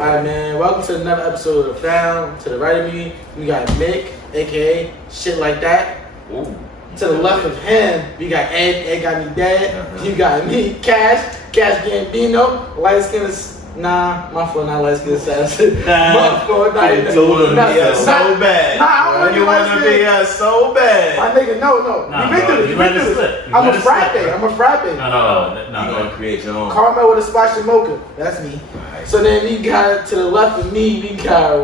Alright, man. Welcome to another episode of Found. To the right of me, we got Mick, aka Shit Like That. Ooh. To the left of him, we got Ed. Ed got me dead. You got me, Cash Gambino, light skin. Nah, my fault, not light skin assassin. My fault, not even. Told him to be us so bad. Nah, I don't you want to be us so bad. My nigga, no. Nah, You been through this. I'm a frappe. You gonna create your own. Caramel with a splash of mocha. That's me. Right. So then we got to the left of me, we got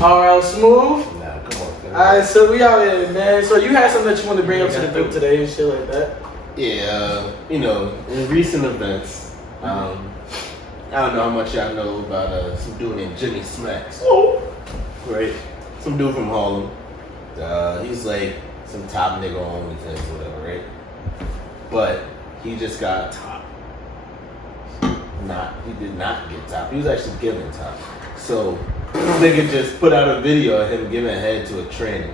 RL Smooth. Nah, come on. Alright, so we out here, man. So you had something that you wanted to bring up to the group today and shit like that. Yeah, in recent events, I don't know how much y'all know about some dude named Jimmy Smacks. Oh. Right? Some dude from Harlem. He's like some top nigga on OnlyFans or whatever, right? But he just got top. He did not get top. He was actually given top. So, nigga just put out a video of him giving head to a tranny.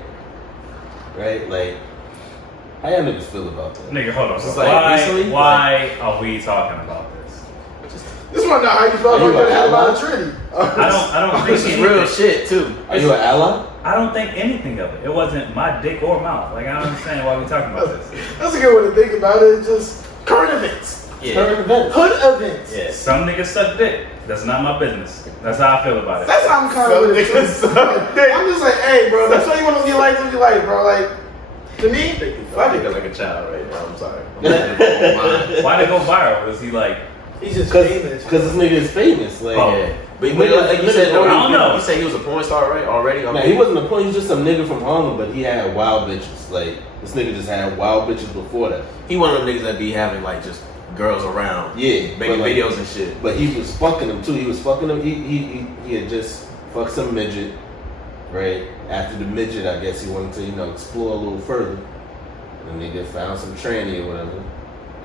Right? Like, how y'all niggas feel about that? Nigga, hold on. Just So like why are we talking about this? This one know how you felt Are you about an that about ally? a Trinity. I don't think This is anything. real shit too. Are you an ally? I don't think anything of it. It wasn't my dick or mouth. Like, I don't understand why we talking about this. That's a good way to think about it. It's just current events. Yeah. Current events. Hood events. Yeah. Some niggas suck dick. That's not my business. That's how I feel about it. That's how I'm kind of with it. I'm just like, hey, bro, that's why you want to get like, bro. Like, to me, I think like a child right now. I'm sorry. Why they go viral? Was he like, he's just famous. Because this nigga is famous. Like, Oh. Yeah. But like you said, I don't know. You said he was a porn star, right? Already? nah, he wasn't a point. He was just some nigga from Harlem, but he had wild bitches. Like, this nigga just had wild bitches before that. He one of them niggas that be having like just girls around. Yeah, Making but, like, videos and shit. But he was fucking them too. He was fucking them. He had just fucked some midget, right? After the midget, I guess he wanted to explore a little further. And nigga found some tranny or whatever,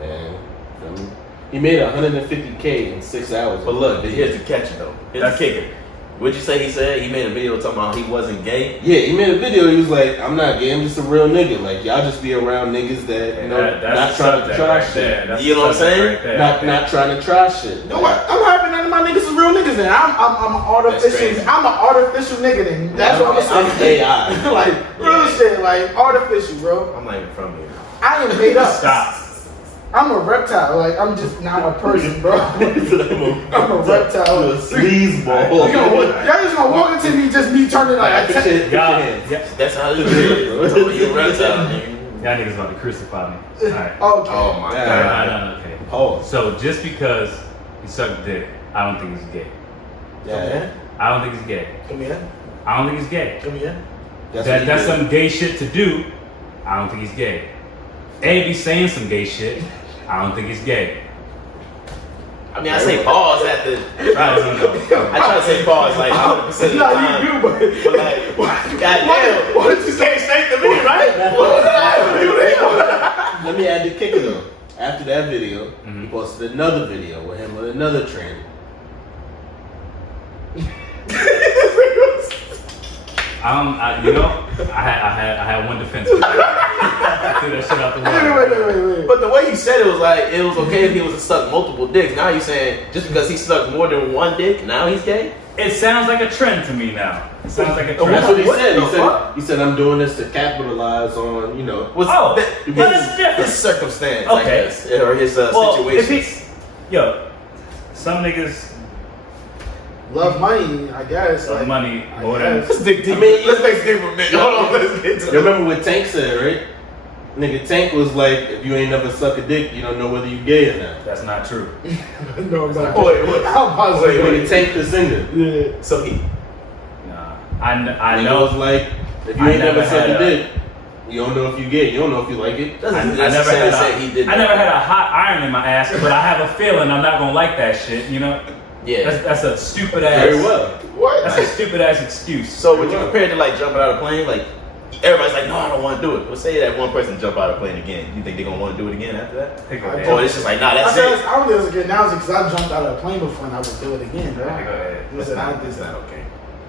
and he made $150K in 6 hours. But look, here's the catch though. Here's the kicker. What'd you say he said? He made a video talking about he wasn't gay? Yeah, he made a video. He was like, "I'm not gay. I'm just a real nigga. Like, y'all just be around niggas that not trying to try shit. You know what I'm saying? Not trying to try shit. You know what? I'm happy none of my niggas is real niggas then. I'm an artificial. I'm an artificial nigga then. That's what I'm saying. I'm AI. Like real shit, like artificial, bro. I'm not even from here. I am made up. Stop. I'm a reptile. Like I'm just not a person, bro. I'm a reptile. Sleazeball. Y'all just gonna walk into me, just me turning like a That's how it is. You reptile, nigga. Y'all niggas about to crucify me. Alright. Okay. Oh my Yeah. god. Okay. Oh, So just because he sucked dick, I don't think he's gay. yeah. I don't think he's gay. Come here. I don't think he's gay. Come here. That's some gay shit to do. I don't think he's gay. A be saying some gay shit. I don't think he's gay. I mean, I say pause at the. I try to say pause like 100% of the Nah, time. you do, but Like, goddamn. What did you say? Straight to me, right? Let me add the kicker though. After that video, he posted another video with him with another tranny. I had one defense. I threw that shit out the window. Wait. But the way you said it was like it was okay if he was to suck multiple dicks. Now you saying just because he sucked more than one dick, now he's gay? It sounds like a trend to me now. It sounds like a trend. That's what he said. the fuck? He said, I'm doing this to capitalize on, What's Oh, that- but it's different. his circumstance, I Okay. guess, or his Well, situation. if some niggas Love money, I guess. love like, money I more than. guess. Let's dig deeper. Let's dig deeper, man. Hold on, let's get to You remember what Tank said, right? Nigga, Tank was like, if you ain't never suck a dick, you don't know whether you gay or not. That's not true. No, I'm not. Wait. I'm positive. Nigga, Tank the singer. Yeah. So he. Nah, I Nigga know. was like, if you I ain't never never suck had a a- dick, you don't know if you gay. You don't know if you like it. I never had a hot iron in my ass, but I have a feeling I'm not gonna like that shit. You know, Yeah. that's a stupid ass. Very well. What? That's a stupid ass excuse. So would you compare it to like jumping out of a plane? Like everybody's like, no, I don't want to do it. Well, say that one person jump out of a plane again. You think they're gonna want to do it again after that? Hey, go I ahead. Or it's just like, nah, that's I it. don't think it was a good analogy because I jumped out of a plane before and I would do it again, bro. Hey, go ahead. Listen, I did It's that. not okay.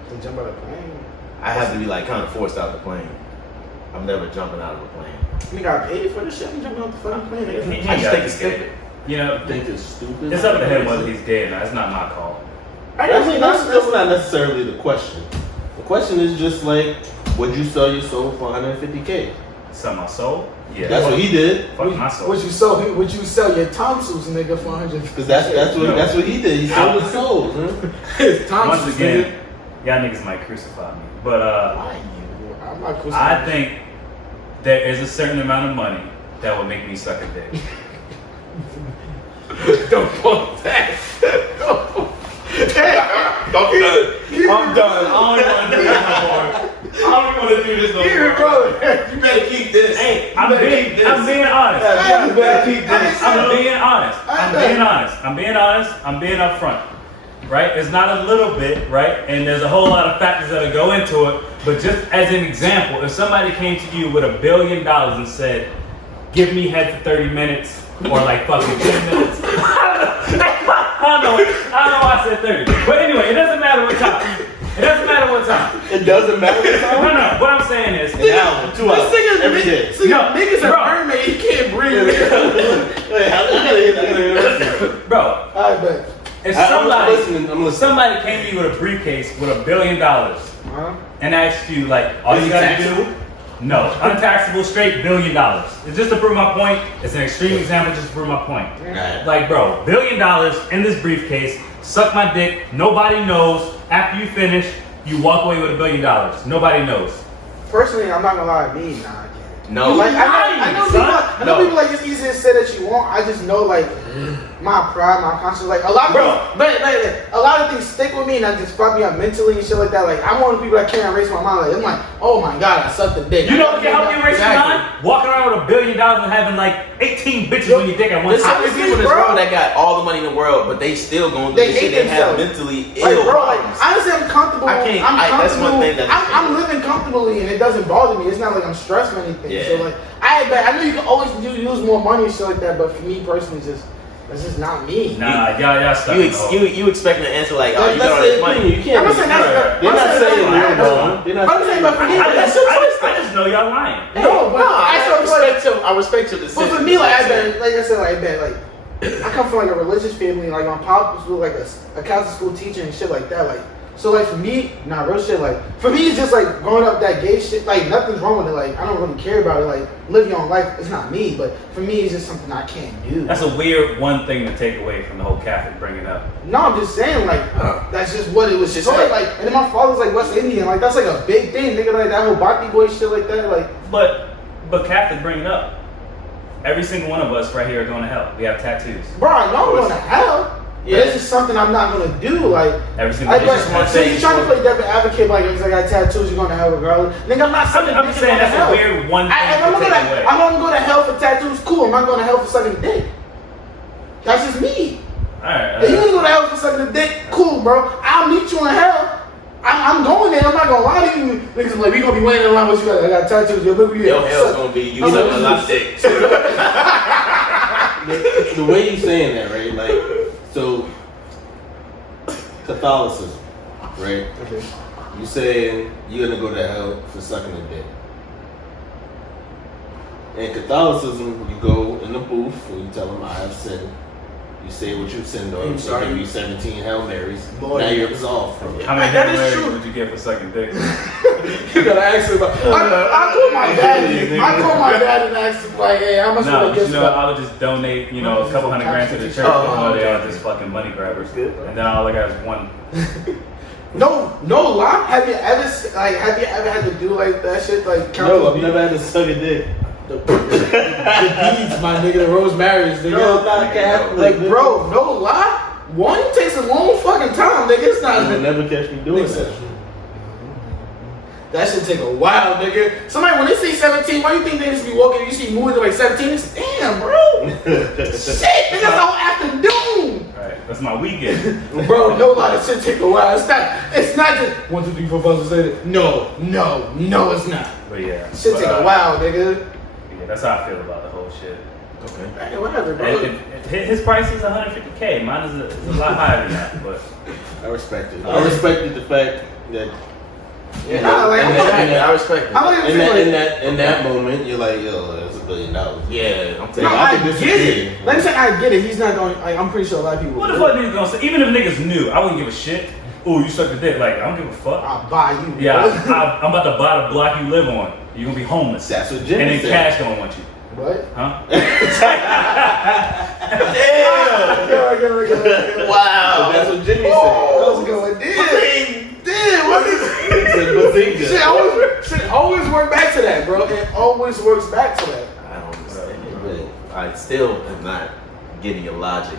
To jump out of a plane. I have to be like kind of forced out the plane. I'm never jumping out of a plane. You got paid for this shit? I'm jumping out the fucking plane. He nigga. ain't I just gotta think be it's gay. stupid. You know, I think it's stupid. it's up to him whether he's gay or not. It's not my call. That's not necessarily the question. The question is just like, would you sell your soul for 150K? Sell my soul? Yeah. That's what he did. Fuck my soul. Would you sell your tonsils, nigga, for 100? Because that's what he did. He sold his soul. His tonsils, Once again, nigga. y'all niggas might crucify me. But Why you? I'm not I think there is a certain amount of money that would make me suck a dick. Don't put that. I'm done. I don't want to do this no more. I don't want to do this no more. Bro, You better keep this. Hey, I'm being honest. You better keep this. I'm being honest. I'm being upfront. Right? It's not a little bit, right? And there's a whole lot of factors that go into it. But just as an example, if somebody came to you with $1 billion and said, "Give me head for 30 minutes," or like fucking 10 minutes. I don't know why I said 30. But anyway, it doesn't matter what time. It doesn't matter what time. It doesn't matter what time. No. What I'm saying is, An hour, 2 hours, every day. Niggas bro. are mermaid. He can't breathe. Hey, I gotta hear bro, I bet. if I'm listening. somebody came to you with a briefcase with $1 billion and asked you like, all Is you it gotta taxable? do, no, untaxable, straight $1 billion. It's just to prove my point. It's an extreme example just to prove my point. Right. Like, bro, $1 billion in this briefcase, suck my dick, nobody knows. After you finish, you walk away with $1 billion. Nobody knows. Personally, I'm not gonna lie. Me, nah, I can't. No. Like, I know No. people like it's easy to say that you won't. I just know like my pride, my conscience. Like a lot of things, a lot of things stick with me and I just fuck me up mentally and shit like that. Like I'm one of the people that can't erase my mind. Like I'm like, oh my god, I sucked the dick. You know what can help you erase your mind? Walking around with $1 billion and having like 18 bitches on your dick at one There's so time. many people in this world that got all the money in the world, but they still going through They the shit hate they have themselves. mentally Like, ill bro, like, problems. honestly, I'm comfortable. I can't- I'm that's one thing that I'm living comfortably, and it doesn't bother me. It's not like I'm stressed or anything. Yeah. So like, I know you can always use more money and shit like that, but for me personally, that's just not me. Nah, y'all stuck in the hole. You expecting an answer like, oh, Like, you got all that's this the money. thing. You can't. I'm not saying that's- They're not I'm saying saying you're that's- wrong. They're not I'm saying, but for me, I just know y'all lying. No, but I respect your But decision. for me, like I said, like I come from like a religious family. Like my pop was like a Catholic school teacher and shit like that. Like so, like for me, nah, real shit. Like for me, it's just like growing up that gay shit. Like nothing's wrong with it. Like I don't really care about it. Like live your own life. It's not me, but for me, it's just something I can't do. That's a weird one thing to take away from the whole Catholic bringing up. No, I'm just saying, like, that's just what it was Just taught. like- Like, and then my father's like West Indian. Like, that's like a big thing, nigga. Like that whole Bhakti boy shit, like that. Like, But Catholic bring it up. Every single one of us right here are going to hell. We have tattoos. bro, I know I'm going to hell. Yeah, it's just something I'm not gonna do. Like, Every single like, day. so you trying to play devil advocate? Like, if I got tattoos, you're going to hell regardless. Nigga, I'm not saying. I'm just saying that's a weird one thing If I'm to take gonna, away. I'm gonna go to hell for tattoos. Cool. I'm not going to hell for sucking dick. That's just me. Alright. If you wanna go to hell for sucking the dick, cool, bro. I'll meet you in hell. I'm going there. I'm not gonna lie to you. Niggas like, we gonna be waiting in line with you. I got tattoos. Yo, look at Your hell's gonna be you I'm sucking like, a lot of dick. The way you saying that, right? Like, so Catholicism, right? Okay. You saying you're gonna go to hell for sucking a dick. In Catholicism, you go in the booth and you tell them I have sinned. You say what you sinned on. I'm They sorry. give you 17 Hail Marys. Lord. Now you're absolved from it. How many That Hail is Marys true. would you get for sucking dick? You gotta ask him about. I called my dad. I called my dad and asked him like, hey, how much No, would I but get? you know, I would just donate, you know, a couple $100,000 to the church before they are just fucking money grabbers. And then all I got is one. No lie. Have you ever had to do like that shit? Like count No, the I've never had to suck a dick. the beads, my nigga, the rosemaries, nigga. No, I'm not Catholic. Like, bro, no lie. One takes a long fucking time, nigga. It's not. You'll never catch me doing that. That should take a while, nigga. Somebody, when they say 17, why do you think they just be walking? You see movies like 17, it's damn, bro. Shit, nigga, that's all afternoon. Alright, that's my weekend. Bro, no lie, that shit take a while. It's not just 1, 2, 3, 4, 5, 6, 7. No, it's not. But yeah. Shit take a while, nigga. Yeah, that's how I feel about the whole shit. Okay. Hey, whatever, bro. His price is $150K. Mine is a lot higher than that, but I respect it. I respected the fact that Yeah, Nah, like, I respect it. I don't even feel like, in that moment, you're like, yo, that's $1 billion. Yeah, I'm no, taking I can get disagree. it. Let me say I get it. He's not going. Like, I'm pretty sure a lot of people. What the would. fuck niggas gonna say? Even if niggas knew, I wouldn't give a shit. Ooh, you suck a dick. Like, I don't give a fuck. I'll buy you. Yeah, I'm about to buy the block you live on. You're gonna be homeless. That's what Jimmy And then said. Cash gonna want you. What? Huh? Damn. Wow. That's what Jimmy That was a said. good one. Damn. What is He said, "Bazinga." shit always work back to that, bro. It always works back to that. I don't understand it, bro. I still am not getting your logic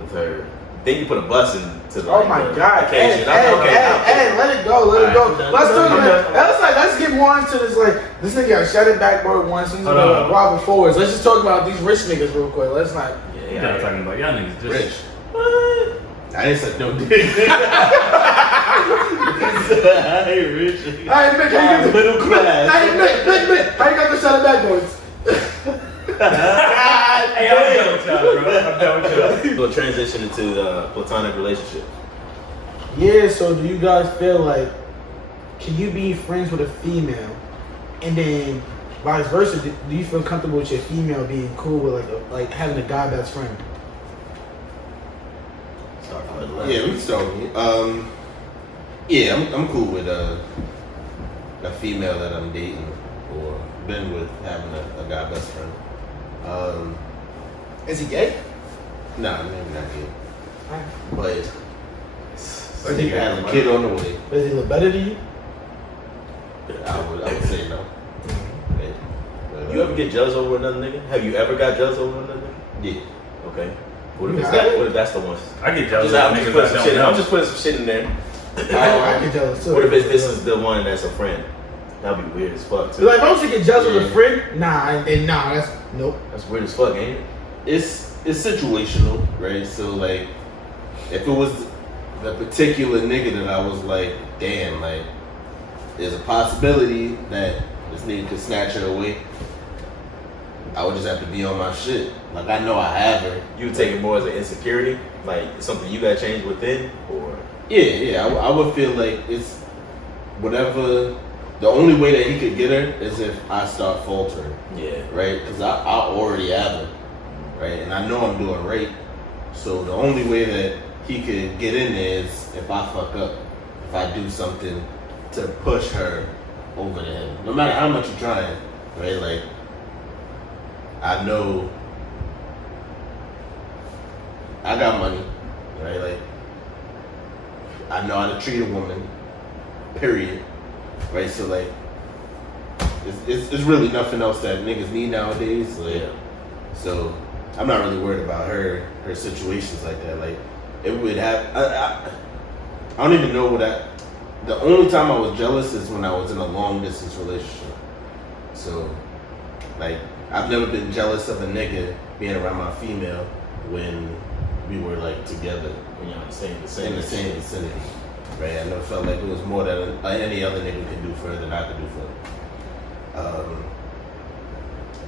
with her. Then you put a bus into the Oh my God! occasion. Ed, let it go, let it go. Alright, Let's done, do done, it. Let's get more into this. Like, this nigga got shut it backboard once. He's Hold gonna on. rob it forwards. Let's just talk about these rich niggas real quick. Let's not. You're not talking about y'all niggas just Rich. I didn't say no dick. I ain't rich. Hey, Mick, how you got Middle class. Hey, Mick, how you got the shut it backboards? Hey, I'm done with y'all, bro. I'm done with y'all. We'll transition into the platonic relationship. Yeah. So, do you guys feel like can you be friends with a female, and then vice versa? Do you feel comfortable with your female being cool with like having a guy best friend? Start from the left. Yeah, we can start with me. Yeah, I'm cool with a female that I'm dating or been with having a guy best friend. Is he gay? Nah, maybe not gay. But But he has a kid on the way. does he look better than you? I would say no. Yeah. But, You ever get jealous over another nigga? Have you ever got jealous over another nigga? Yeah. Okay. What if, it's Yeah. that, what if that's the one? I get jealous Just, of I'm, just niggas putting I some don't shit in, know. I'm just putting some shit in there. I get jealous too. What if this is the one that's a friend? That'd be weird as fuck too. Like, if I was to get jealous with a friend, nah, that's nope. That's weird as fuck, ain't it? It's situational, right? So like, if it was the particular nigga that I was like, damn, like, there's a possibility that this nigga could snatch her away, I would just have to be on my shit. Like, I know I have her. You would take it more as an insecurity, like something you got to change within, or Yeah, I would feel like it's whatever. The only way that he could get her is if I start faltering, yeah. right? Because I already have her, right? And I know I'm doing right. So the only way that he could get in there is if I fuck up, if I do something to push her over to him. No matter how much you're trying, right? Like, I know I got money, right? Like, I know how to treat a woman, period. Right, so like, it's really nothing else that niggas need nowadays. Like, Yeah. so I'm not really worried about her situations like that. Like, it would have. I don't even know what I. The only time I was jealous is when I was in a long distance relationship. So, like, I've never been jealous of a nigga being around my female when we were like together When you're in the same in vicinity. the same vicinity. Right, I never felt like it was more than any other nigga could do for her than I could do for her.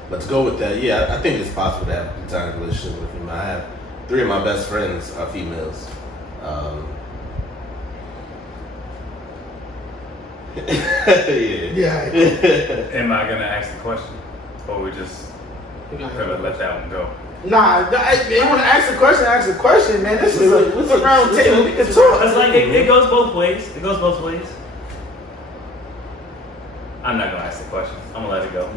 But to go with that, yeah, I think it's possible to have a platonic relationship with a female. I have 3 of my best friends are females. Yeah. Am I gonna ask the question, or we just gonna let that one go? Nah, they want to ask the question, man. This is a round table. We can talk. It's like it goes both ways. It goes both ways. I'm not gonna ask the question. I'm gonna let it go.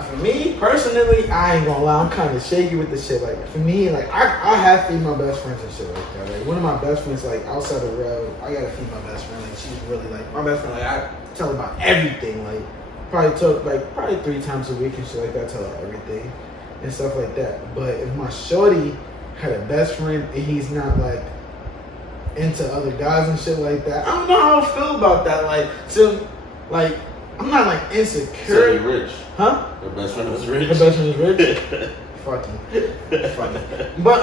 For me personally, I ain't gonna lie. I'm kind of shaky with the shit. Like, for me, like I have female best friends and shit like that. Like, one of my best friends, like outside of real, I got a female best friend. Like, she's really like my best friend. Like, I tell her about everything. Like, probably 3 times a week and shit like that. Tell her everything and stuff like that. But if my shorty had a best friend and he's not like into other guys and shit like that, I don't know how I feel about that. Like, so, like, I'm not like So insecure. you rich. Huh? Your best friend was rich. Her best friend is rich. Fucking. But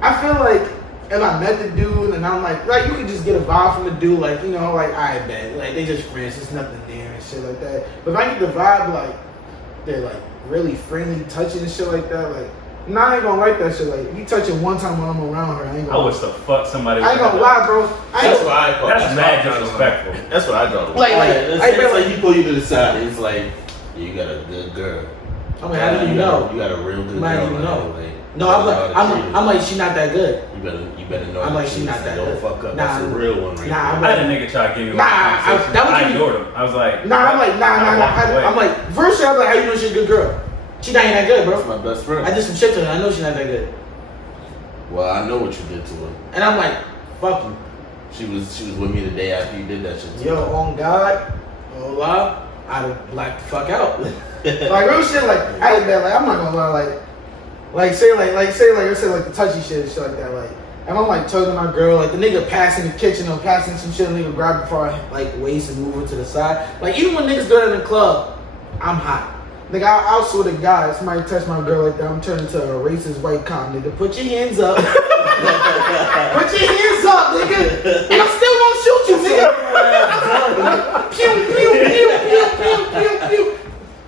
I feel like if I met the dude and I'm like you could just get a vibe from the dude, like, you know, like, I bet, like, they just friends, there's nothing there and shit like that. But if I get the vibe like they're like really friendly, touching and shit like that, like, Nah, I ain't gonna like that shit. Like, you touch it one time when I'm around her, I ain't I gonna. wish the fuck somebody. I ain't gonna lie, bro. I That's ain't what I call. That's mad what I draw the line. disrespectful. That's what I draw the line. like, It's like he pull you to the side. It's like you got a good girl. I'm like, how do you know? You got a real good How girl. do you know? Like, No, I'm like, she not that good. You better know. I'm that like, she not that don't good. fuck up. Nah, That's a real one right nah, there. I had a nigga try to give me Nah, a conversation. that was I me. ignored him. I was like, Nah, I'm like, nah. I'm like, first I'm like, how you know she's a good girl? She not even that good, That's bro. my best friend. I did some shit to her. I know she's not that good. Well, I know what you did to her. And I'm like, fuck you. She was with me the day after you did that shit to Yo, her. on God, no lie, I'd black the fuck out. Like real shit, like I ain't bad. Like I'm not gonna lie, like say the touchy shit and shit like that. Like, and I'm like talking to my girl, like the nigga passing the kitchen or passing some shit, and nigga grab it for her like waist and move her to the side. Like even when niggas do that in the club, I'm hot. Nigga, I'll swear to God, if somebody touch my girl like that, I'm turning to a racist white cop, nigga. Put your hands up. Put your hands up, nigga. And I'm still gonna shoot you, nigga. Pew, pew, pew, pew, pew, pew, pew.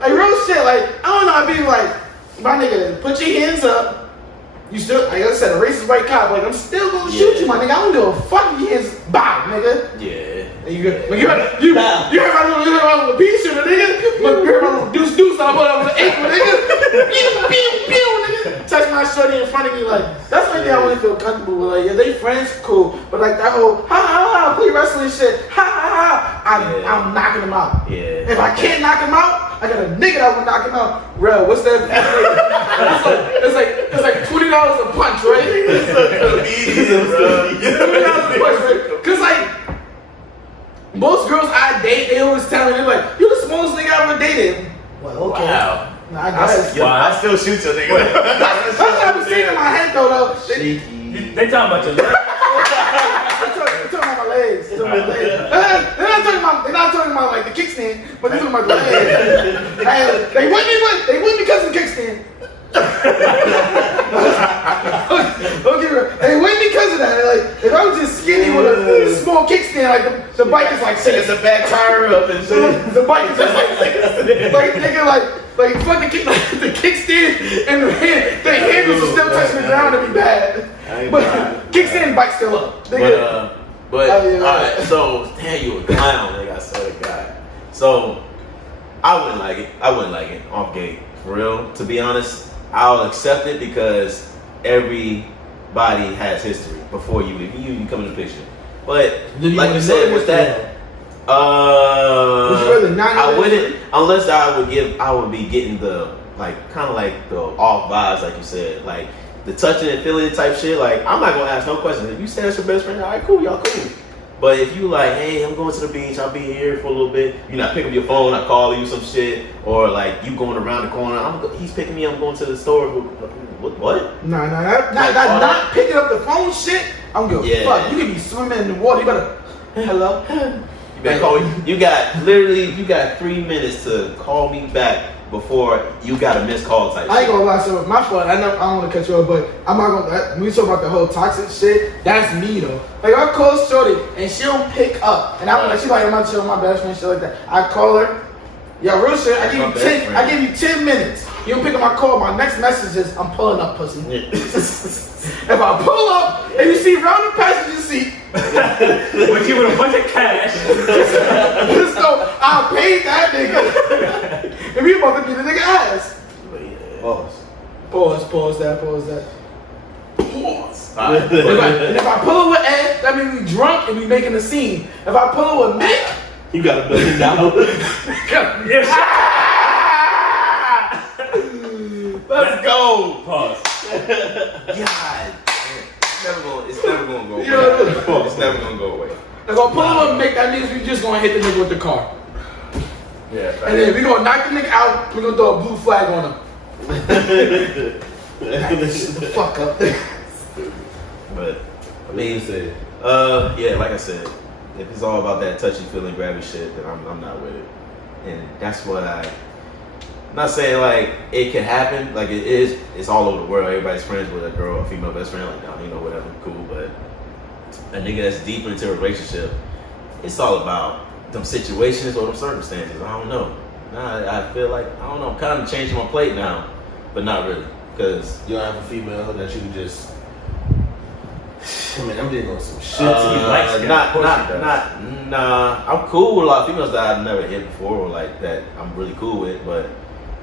Like real shit, like, I don't know, I be like, my nigga, put your hands up. You still, like I said, a racist white cop, like, I'm still gonna shoot you, my nigga. I don't give a fuck your hands, bow, nigga. Yeah. And you heard my little piece of nigga. You heard my little deuce, I put up with an ankle, nigga. Pew, pew, pew, nigga. Touch my shorty in front of me, like, that's one thing I want to feel comfortable with. Like, yeah, they friends, cool, but like that whole, ha, ha, ha, play wrestling shit, ha, ha, ha, I'm knocking them out. Yeah. If I can't knock him out, I got a nigga that will knock him out. Bro, what's that? It's like $20 a punch, right? $20 a punch, right? Cause like most girls I date, they always tell me, they're like, "You the smallest nigga I ever dated." Well, okay. Wow. Nah, I guess. I still shoot your nigga. That's what I'm saying in my head though. they talking about your legs. They're talking about my legs. They're not talking about like the kickstand, but they're talking about the legs. And they win because of the kickstand. Don't get me. They win because of that. Like if I was just skinny with a small kickstand, like the bike is like It's a back tire up and shit. the bike is just like nigga like fuck the kickstand and the handles are still touching the ground to be bad. But kickstand and bike still up. Nigga. But Oh, yeah. alright, so damn, you a clown, nigga. I swear to God. So I wouldn't like it off gate for real. To be honest, I'll accept it because everybody has history before you even come in the picture. But like you said with that, Would you rather not know I that wouldn't unless I would be getting the like kind of like the off vibes, like you said, like the touching and feeling it type shit. Like I'm not gonna ask no questions. If you say that's your best friend, all right, cool, y'all cool. But if you like, hey, I'm going to the beach, I'll be here for a little bit. You're not picking up your phone, I call you some shit, or like you going around the corner. He's picking me, I'm going to the store. What? Not picking up the phone shit. I'm gonna fuck. You can be swimming in the water. You better. Hello. You better call me. You got 3 minutes to call me back before you got a missed call type. I ain't gonna lie, so my fault. I don't want to cut you off, but I'm not gonna. When we talk about the whole toxic shit, that's me though. Like I call Shorty and she don't pick up, and I'm like, she's like, I'm not chilling with my best friend, shit like that. I call her. Yo, real shit. I give you 10 minutes. You don't pick up my call. My next message is, I'm pulling up, pussy. If I pull up and you see round the passenger seat, With you with a bunch of cash. just know I paid that nigga. And we about to be the nigga ass. Pause that. Alright. If I pull up with Ed, that means we drunk and we making a scene. If I pull up with Mick, You got $1 billion. Yes. let's go. Pause. God. It's never gonna go away. Yeah. It's never gonna go away. If I pull up with Mick, that means we just gonna hit the nigga with the car. Yeah. And then we gonna knock the nigga out, we gonna throw a blue flag on him. Shut the fuck up. But I mean, say, yeah, like I said, if it's all about that touchy feeling grabby shit, then I'm not with it. And that's what I'm not saying like it can happen, like it is, it's all over the world. Everybody's friends with a girl, a female best friend, like, no, you know, whatever, cool. But a nigga that's deep into a relationship, it's all about them situations or them circumstances. I don't know. Nah, I feel like, I don't know, I'm kind of changing my plate now, but not really. Because You don't have a female that you just. I mean, I'm dealing with some shit. He likes it. Of course he does. nah. I'm cool with a lot of females that I've never hit before, or like that I'm really cool with, but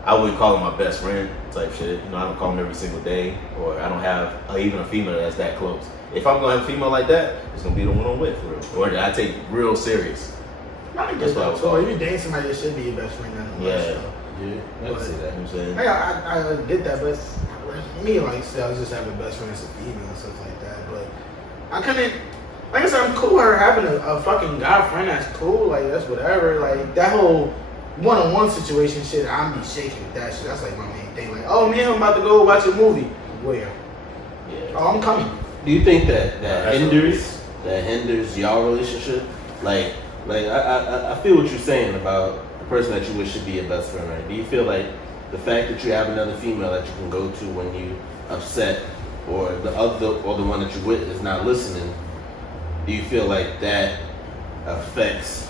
I wouldn't call them my best friend type shit. You know, I don't call them every single day, or I don't have even a female that's that close. If I'm gonna have a female like that, it's gonna be the one I'm with for real, or that I take real serious. I That's guess what I that was too. calling. If you dating somebody, it should be your best friend. Yeah. Yeah, I can see that. You know what I'm saying? I get that, but me, like I said, I was just having a best friend as a female and stuff like that. But I couldn't, like I said, I'm cool with her having a fucking guy friend that's cool, like that's whatever. Like that whole one-on-one situation shit, I'm be shaking with that shit. That's like my main thing. Like, oh, me and him about to go watch a movie. Where? Yeah. Oh, I'm coming. Do you think that That's hinders y'all relationship? Like I feel what you're saying about the person that you wish should be your best friend, right? Do you feel like the fact that you have another female that you can go to when you upset, or the one that you're with is not listening, do you feel like that affects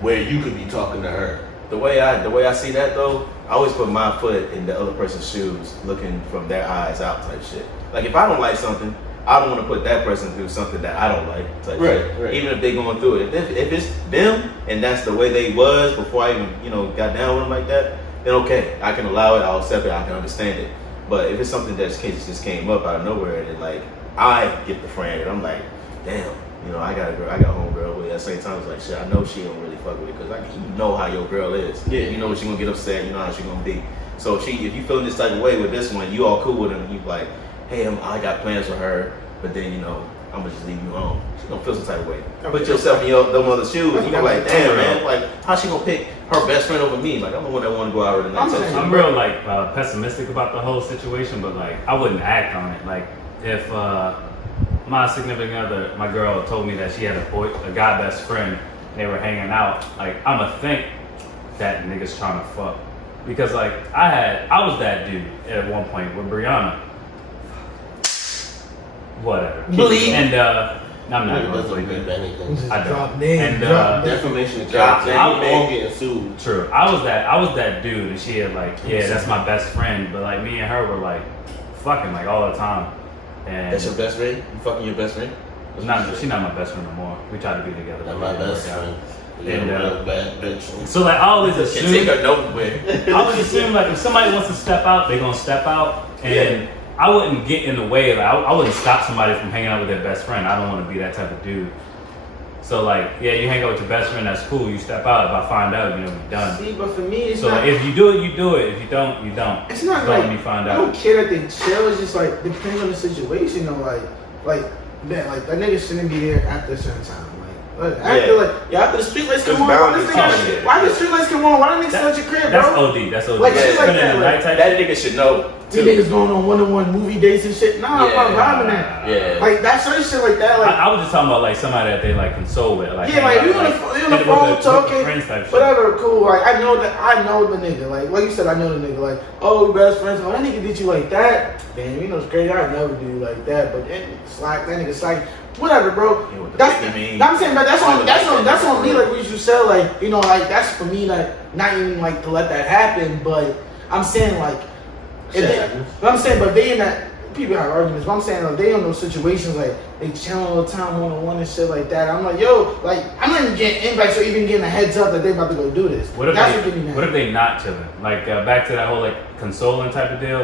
where you could be talking to her? The way I see that though, I always put my foot in the other person's shoes, looking from their eyes out type shit. Like if I don't like something, I don't want to put that person through something that I don't like type shit. Right. Even if they're going through it. If it's them and that's the way they was before I even got down with them like that, then okay, I can allow it, I'll accept it, I can understand it. But if it's something that just came up out of nowhere and then like I get the friend and I'm like, damn. I got a girl, I got a homegirl, but at the same time, it's like, shit, I know she don't really fuck with it, because you know how your girl is. Yeah. You know when she gonna get upset, you know how she gonna be. So if you feeling this type of way with this one, you all cool with him, and you like, hey, I got plans with her, but then, I'm gonna just leave you alone. She gonna feel some type of way. Put yourself in them other shoes, and you go like, damn, man, like, how she gonna pick her best friend over me? Like, I'm the one that wanna go out with her. I'm real, pessimistic about the whole situation, but, I wouldn't act on it. Like, if, my significant other, my girl, told me that she had a guy best friend. They were hanging out. Like, I'ma think that nigga's trying to fuck, because I was that dude at one point with Brianna. Whatever. Believe. And I'm not It gonna doesn't believe mean it. anything. I Drop don't. name, And drop name. Defamation of Drop character. name. I'm all getting sued. True. I was that dude, and she had that's my best friend. But me and her were fucking all the time. And That's your best friend? You fucking your best friend? she's not my best friend no more. We tried to be together. Not but my it didn't best work out. friend. And, You're a real bad bitch. So I always Can't take assume her nowhere. I always assume if somebody wants to step out, they're gonna step out, and I wouldn't get in the way. I wouldn't stop somebody from hanging out with their best friend. I don't want to be that type of dude. So you hang out with your best friend, that's cool. You step out. If I find out, you're done. See, but for me, it's So not. if you do it, you do it. If you don't, you don't. It's not Don't like let me find I out. don't care that they chill. It's just depending on the situation. That nigga shouldn't be there after a certain time. After the street lights come on, why the street lights come on? Why the niggas still at your crib, That's bro? OD. That's OD. Like, shit like Spending that, the like, night type That nigga should know. These niggas going on one-on-one movie dates and shit. Nah, I'm not Yeah. vibing that. Yeah. Like that certain shit like that. Like I was just talking about somebody that they console with. you on the phone talking, whatever, cool. Like I know the nigga. Like you said, I know the nigga. Like, oh, we best friends. Oh, that nigga did you like that? Damn, it's crazy. I never do you like that. But then that nigga slack. Whatever, bro. I'm saying, but that's on me. Like what you said, that's for me. Not even to let that happen. But I'm saying but they in that. People have arguments, but I'm saying they in those situations they chilling all the time one-on-one and shit like that. I'm like, yo, I'm not even getting invites or even getting a heads up that they about to go do this. What if That's they not chilling? Back to that whole consoling type of deal.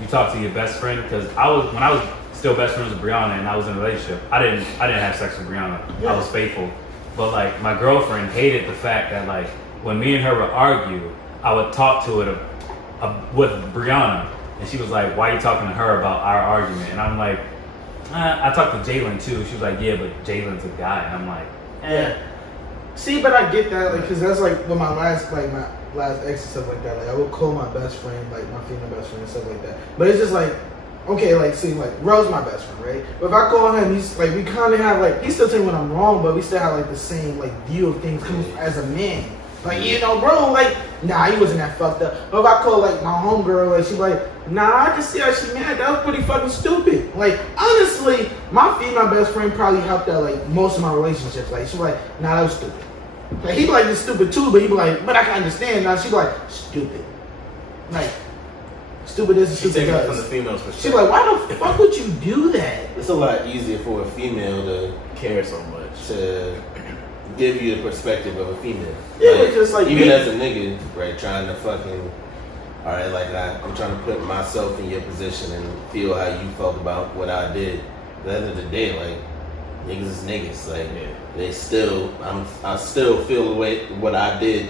You talk to your best friend, because when I was still best friends with Brianna and I was in a relationship, I didn't have sex with Brianna. Yeah. I was faithful, but my girlfriend hated the fact that when me and her would argue, I would talk to it with Brianna. And she was like, why are you talking to her about our argument? And I'm like, I talked to Jalen too. She was like, yeah, but Jalen's a guy. And I'm like, Yeah. See, but I get that, because that's with my last ex and stuff like that. I would call my best friend, my female best friend and stuff like that. But it's just okay, Ro's my best friend, right? But if I call him, he's we kind of have he still tell me when I'm wrong, but we still have the same view of things as a man. Bro, nah, he wasn't that fucked up. But if I call my homegirl, she's nah, I can see how she mad. That was pretty fucking stupid. Honestly, my female best friend probably helped out most of my relationships. She's nah, that was stupid. He be this stupid too, but he be but I can understand. Now she be stupid. stupid is and She stupid taking it from the does. female's She's perspective. like, why the fuck would you do that? It's a lot easier for a female to Care so much. give you the perspective of a female. Yeah, it's just like even me. as a nigga, right, trying to fucking, all right, like I'm trying to put myself in your position and feel how you felt about what I did. At the end of the day, like niggas is niggas. Like Yeah. they still, I still feel the way what I did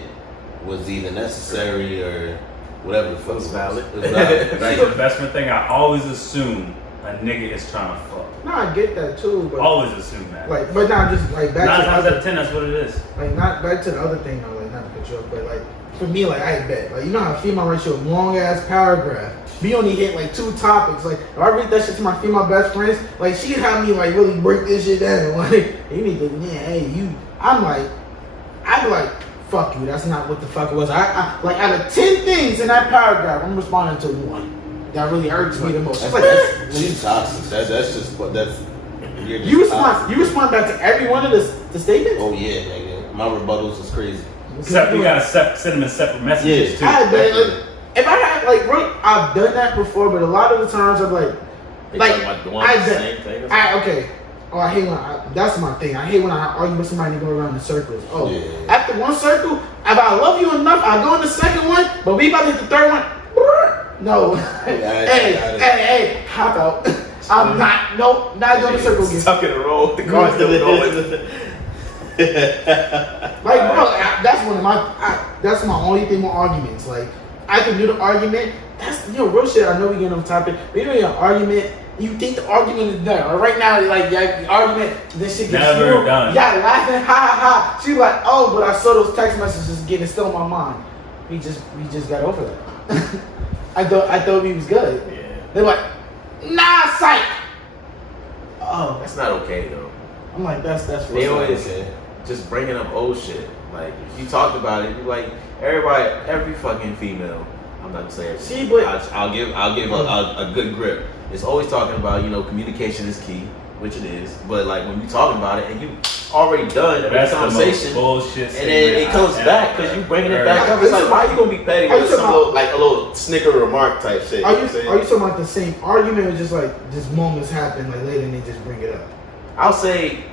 was either necessary or whatever the fuck It was valid. It was valid, That's right? the investment thing. I always assume a nigga is trying to fuck. No, I get that too, but Always assume that. like, but not just like back 9 to the times out other, of 10, that's what it is. like not back to the other thing though, like not to cut you off, but like for me, like I bet, like you know how female writes you a long ass paragraph. We only hit like 2 topics. Like if I read that shit to my female best friends, like she'd have me like really break this shit down. Like you need to, yeah, hey you. I'm like, I'd be like, fuck you. That's not what the fuck it was. I like out of 10 things in that paragraph, I'm responding to 1. That really hurts me the most. It's like You toxic. That's just what that's. You're just you toxic. respond back to every one of the statements. Oh yeah, nigga. My rebuttals was crazy. Except you gotta send them in separate messages Yeah. too. I bet, like, if I had like really, I've done that before, but a lot of the times I'm like, They like talking about doing I the bet- same thing. or something? okay. Oh, I hate when that's my thing. I hate when I argue with somebody and go around in circles. Oh, Yeah. after one circle, if I love you enough, I go in the second one, but we about to hit the third one. No. hey, hop out. I'm not, nope, not doing the circle again. Stuck in the road. The car's still going. Like, bro, that's one of that's my only thing with arguments. Like, I can do the argument. That's, real shit. I know we getting off topic, but you know, your argument, you think the argument is done. Or right now, like, the argument, this shit gets Never done. Yeah, laughing, ha ha ha. She's like, oh, but I saw those text messages getting still in my mind. We just got over that. I thought we was good. Yeah. They're like, nah, psych. Oh, That's not okay though. I'm like, that's They real. always just bringing up old shit. Like if you talked about it, you like every fucking female. I'm not gonna say every. See, but- I'll give a good grip. It's always talking about communication is key, which it is. But like when you talking about it and you already done the That's the conversation, most bullshit. and then it comes back because you bringing it back up. Are It's you like why you gonna be petty are you with some talking little, a little snicker remark type shit? Are know you what I'm saying? talking about the same argument or just like just moments happen like later and they just bring it up? I'll say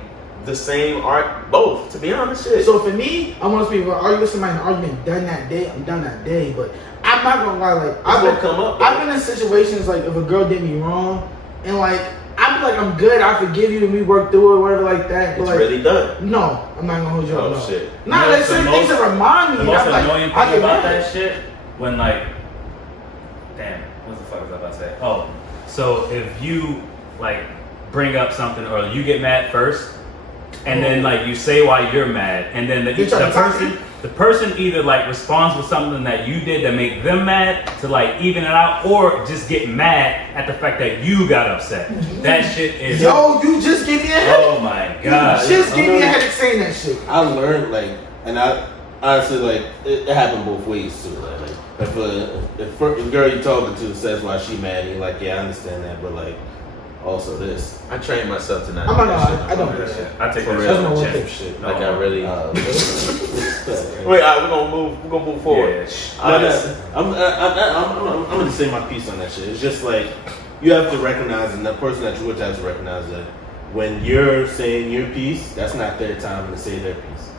the same art, both. To be honest, shit. So for me, I want to speak. Argue with somebody in an argument done that day. I'm done that day. But I'm not gonna lie. Like gonna come up, I've been in situations like if a girl did me wrong, and like I'm like I'm good. I forgive you, and we work through it, whatever like that. But it's like really done. no, I'm not gonna hold you up. Oh No. shit. Nah, You know, there's certain the things most- that remind me. The most I'm like, annoying I thing get about mad. that shit, when like, damn, what the fuck was I about to say? Oh, so if you like bring up something or you get mad first, and then like you say why you're mad, and then You try to talk to the person either like responds with something that you did that make them mad to like even it out, or just get mad at the fact that you got upset. That shit is. Yo, you just gave me a headache. Oh my god. You just gave me a headache saying that shit. I learned and I honestly it happened both ways too. Like if a girl you talking to says why she mad, and you're like, yeah, I understand that, but like also this. I trained myself to not. I'm do not that gonna shit. lie, I don't do do that that. shit. I take For that real. That's my one shit. thing. Like I really. Wait, Wait, all right, we're gonna move forward. Yeah, sh- I'm gonna say my piece on that shit. It's just like you have to recognize, and the person that you're with has to recognize that when you're saying your piece, that's not their time to say their piece,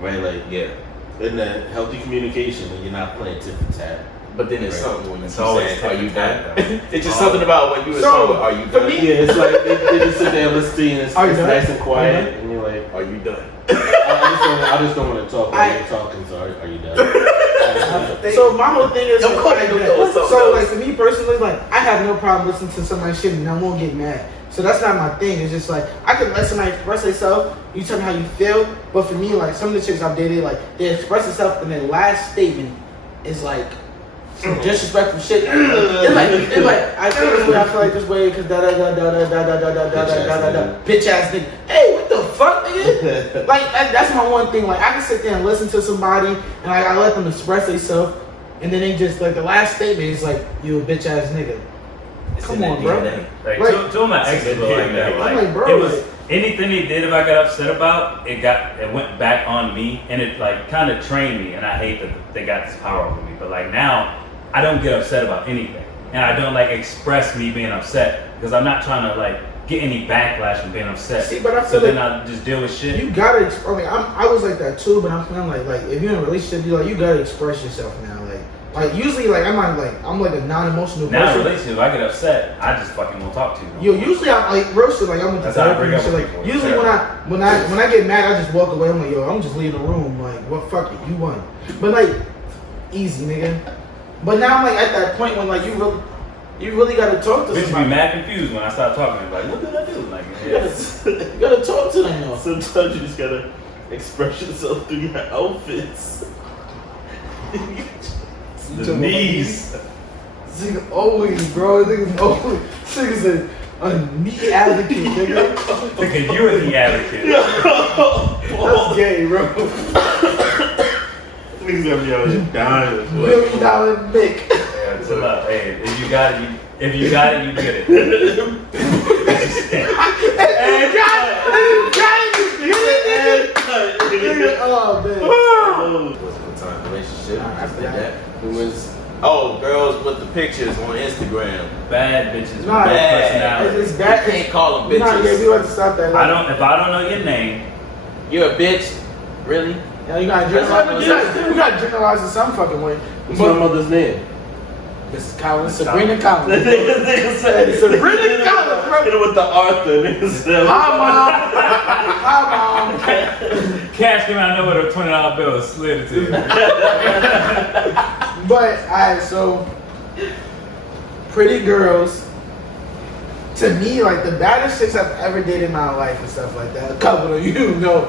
right? Like Yeah, in that healthy communication, when you're not playing tit for tat. but then it's Right. something when you It's keep always saying, "Are you tit for tat, done?" though. It's just something about when you So, respond with, "Are you for done?" me- Yeah, it's like they just sit there and listen to you, and it's Are you done? nice and quiet, Are you done? and you're like, Are you done? I just don't want to talk while you're talking. So are you done? So my whole thing is, Don't call me, don't call something so else. like for me personally, like I have no problem listening to somebody's shit and I won't get mad. So that's not my thing. It's just like I can let somebody express themselves. You tell me how you feel, but for me, like some of the chicks I've dated, like they express themselves and their last statement is like some disrespectful shit. It's like I feel this way, I feel like this way because da da da da da da da da da da da da da bitch ass nigga. Hey, what the fuck, nigga? Like that's my one thing. Like I can sit there and listen to somebody and like, I let them express themselves, and then they just like the last statement is like you a bitch ass nigga. It's Come in their on, bro. DNA. Like Right. two of my exes were like that. I'm Like, like, bro, it was like- anything they did if I got upset about, it went back on me, and it like kind of trained me. And I hate that they got this power over me. But like now, I don't get upset about anything. and I don't like express me being upset because I'm not trying to like get any backlash from being upset. See, but I so feel then I just deal with shit. You gotta express. I mean, I was like that too, but I'm feeling like if you're in a relationship, you gotta express yourself now. Like usually, like I'm like a non-emotional Now in a person. relationship, if I get upset, I just fucking won't talk to you. Yo, usually I'm like real shit. Like I'm with the That's how I therapy break and up shit. with Like people. usually when I get mad, I just walk away. I'm like, yo, I'm just leaving the room. Like, what? Fuck it, you won. But like, easy, nigga. But now I'm like at that point when like you really gotta talk to Bitches be somebody. mad confused when I start talking. Like, what did I do? Like, You gotta talk to them. Yo. Sometimes you just gotta express yourself through your outfits. the knees. This nigga always, bro. This nigga's a knee advocate, nigga. Nigga, you are the advocate. That's gay, bro. Niggas gonna be out here dying. $1 million Mick. Yeah, chill out. Hey, if you got it, you get it. Oh man. What time relationship? Nah, I Just like forgot. that. It was girls with the pictures on Instagram. Bad bitches Nah, with bad. personality. It's bad. You can't call them Nah, yeah, bitches. we have to stop that. If I don't know your name, You're a bitch. Really? Yeah, you gotta That's what generalize. it is. You gotta generalize in some fucking way. What's my mother's name? This is Collins, Sabrina Collins. Nigga said Sabrina Collins, bro. Hit it with the Arthur. Nigga said. Hi, mom. cash came out of nowhere with a $20 bill and slid it to you. But alright, so pretty girls. To me, like the baddest chicks I've ever dated in my life and stuff like that. A couple of you know.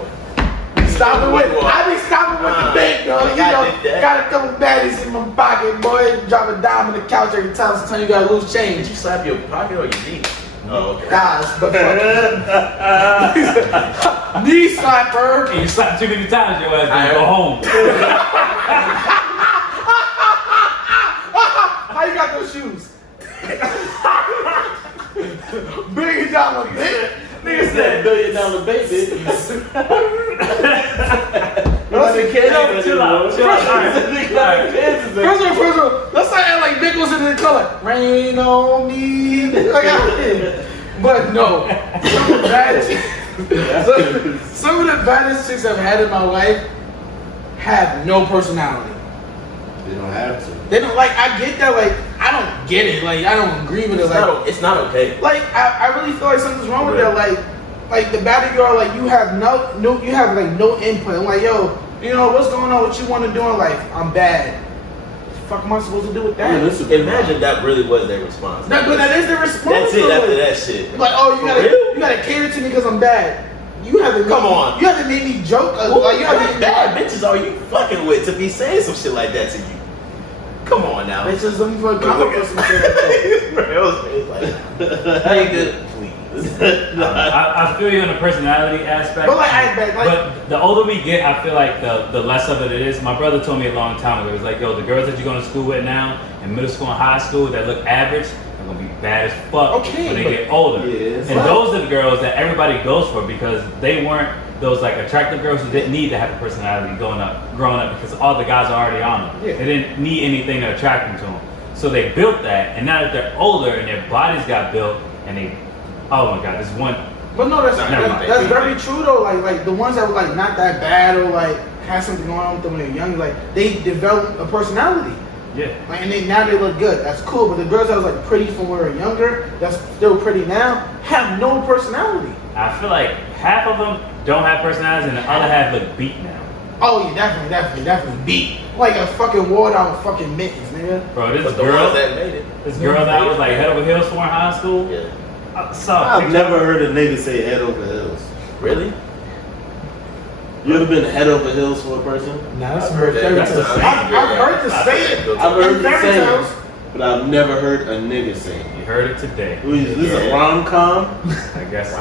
Stopping with, I be stopping with the bank, though. You know, got a couple baddies in my pocket, boy. Drop a dime on the couch every time. Sometimes you gotta lose change. Did you slap your pocket or your knee? Oh, okay. Guys, but knee slapper. And you slap too many times, your ass gonna go home. How you got those shoes? Bring it down a bit. Nigga said $1 billion baby. Chill out. First of all, let's not act like Nichols in the color. Rain on me. But no, some of the baddest chicks I've had in my life have no personality. They don't have to. They don't like. I get that. Like I don't get it. Like I don't agree with it. It's not okay. Like I really feel like something's wrong with that. Like the baddie girl. Like you have no you have like no input. I'm like yo, you know what's going on? What you want to do in life? I'm bad. What the fuck am I supposed to do with that? Imagine that really was their response. But that is the response. That's it though. after that shit. Like oh For real? you gotta cater to me because I'm bad. You have to Come on. You have to make me joke. What You have kind to of bad bitches are you fucking with to be saying some shit like that to you? Come on now. Bitches, let me fuck comic or some shit like that. Bro, it was like, how you good? Please. I feel you in the personality aspect. But like, but the older we get, I feel like the less of it is. My brother told me a long time ago, he was like, yo, the girls that you're going to school with now, in middle school and high school, that look average, they're going to be bad as fuck Okay, when they but- get older. Yes. And those are the girls that everybody goes for because they weren't those like attractive girls who didn't need to have a personality growing up because all the guys are already on them. Yeah. They didn't need anything to attract them to them. So they built that, and now that they're older and their bodies got built, and they, oh my God, this one. But no, Never mind. that's very true though. Like the ones that were like not that bad or like had something going on with them when they were young, like they developed a personality. Yeah. Like, and now they look good. That's cool. But the girls that was like pretty from when we were younger, that's still pretty now, have no personality. I feel like half of them don't have personalities, and the other half look beat now. Oh yeah, definitely beat. Like a fucking ward out fucking mittens, nigga. Bro, this But the girl ones that made it. that was like head over heels for in high school. Yeah. I saw a I've picture. never heard a nigga say head over heels. Really? You ever been head over heels for a person? Nah, that's I've heard that. fairy tales. I've heard the saying. I've heard the Fairy saying, tales. but I've never heard a nigga say it. You heard it today. This is a Yeah. rom-com? I guess so.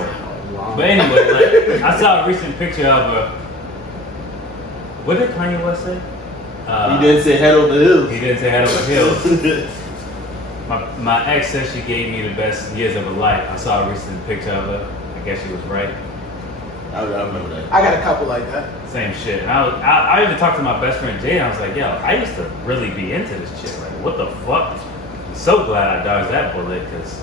Wow. But anyway, like I saw a recent picture of a. What did Kanye West say? He didn't say head over heels. He didn't say head over heels. My ex said she gave me the best years of her life. I saw a recent picture of her. I guess she was right. I remember that. I got a couple like that. Same shit. And I even talked to my best friend Jay. And I was like, yo, I used to really be into this shit. Like, what the fuck? so glad I dodged that bullet because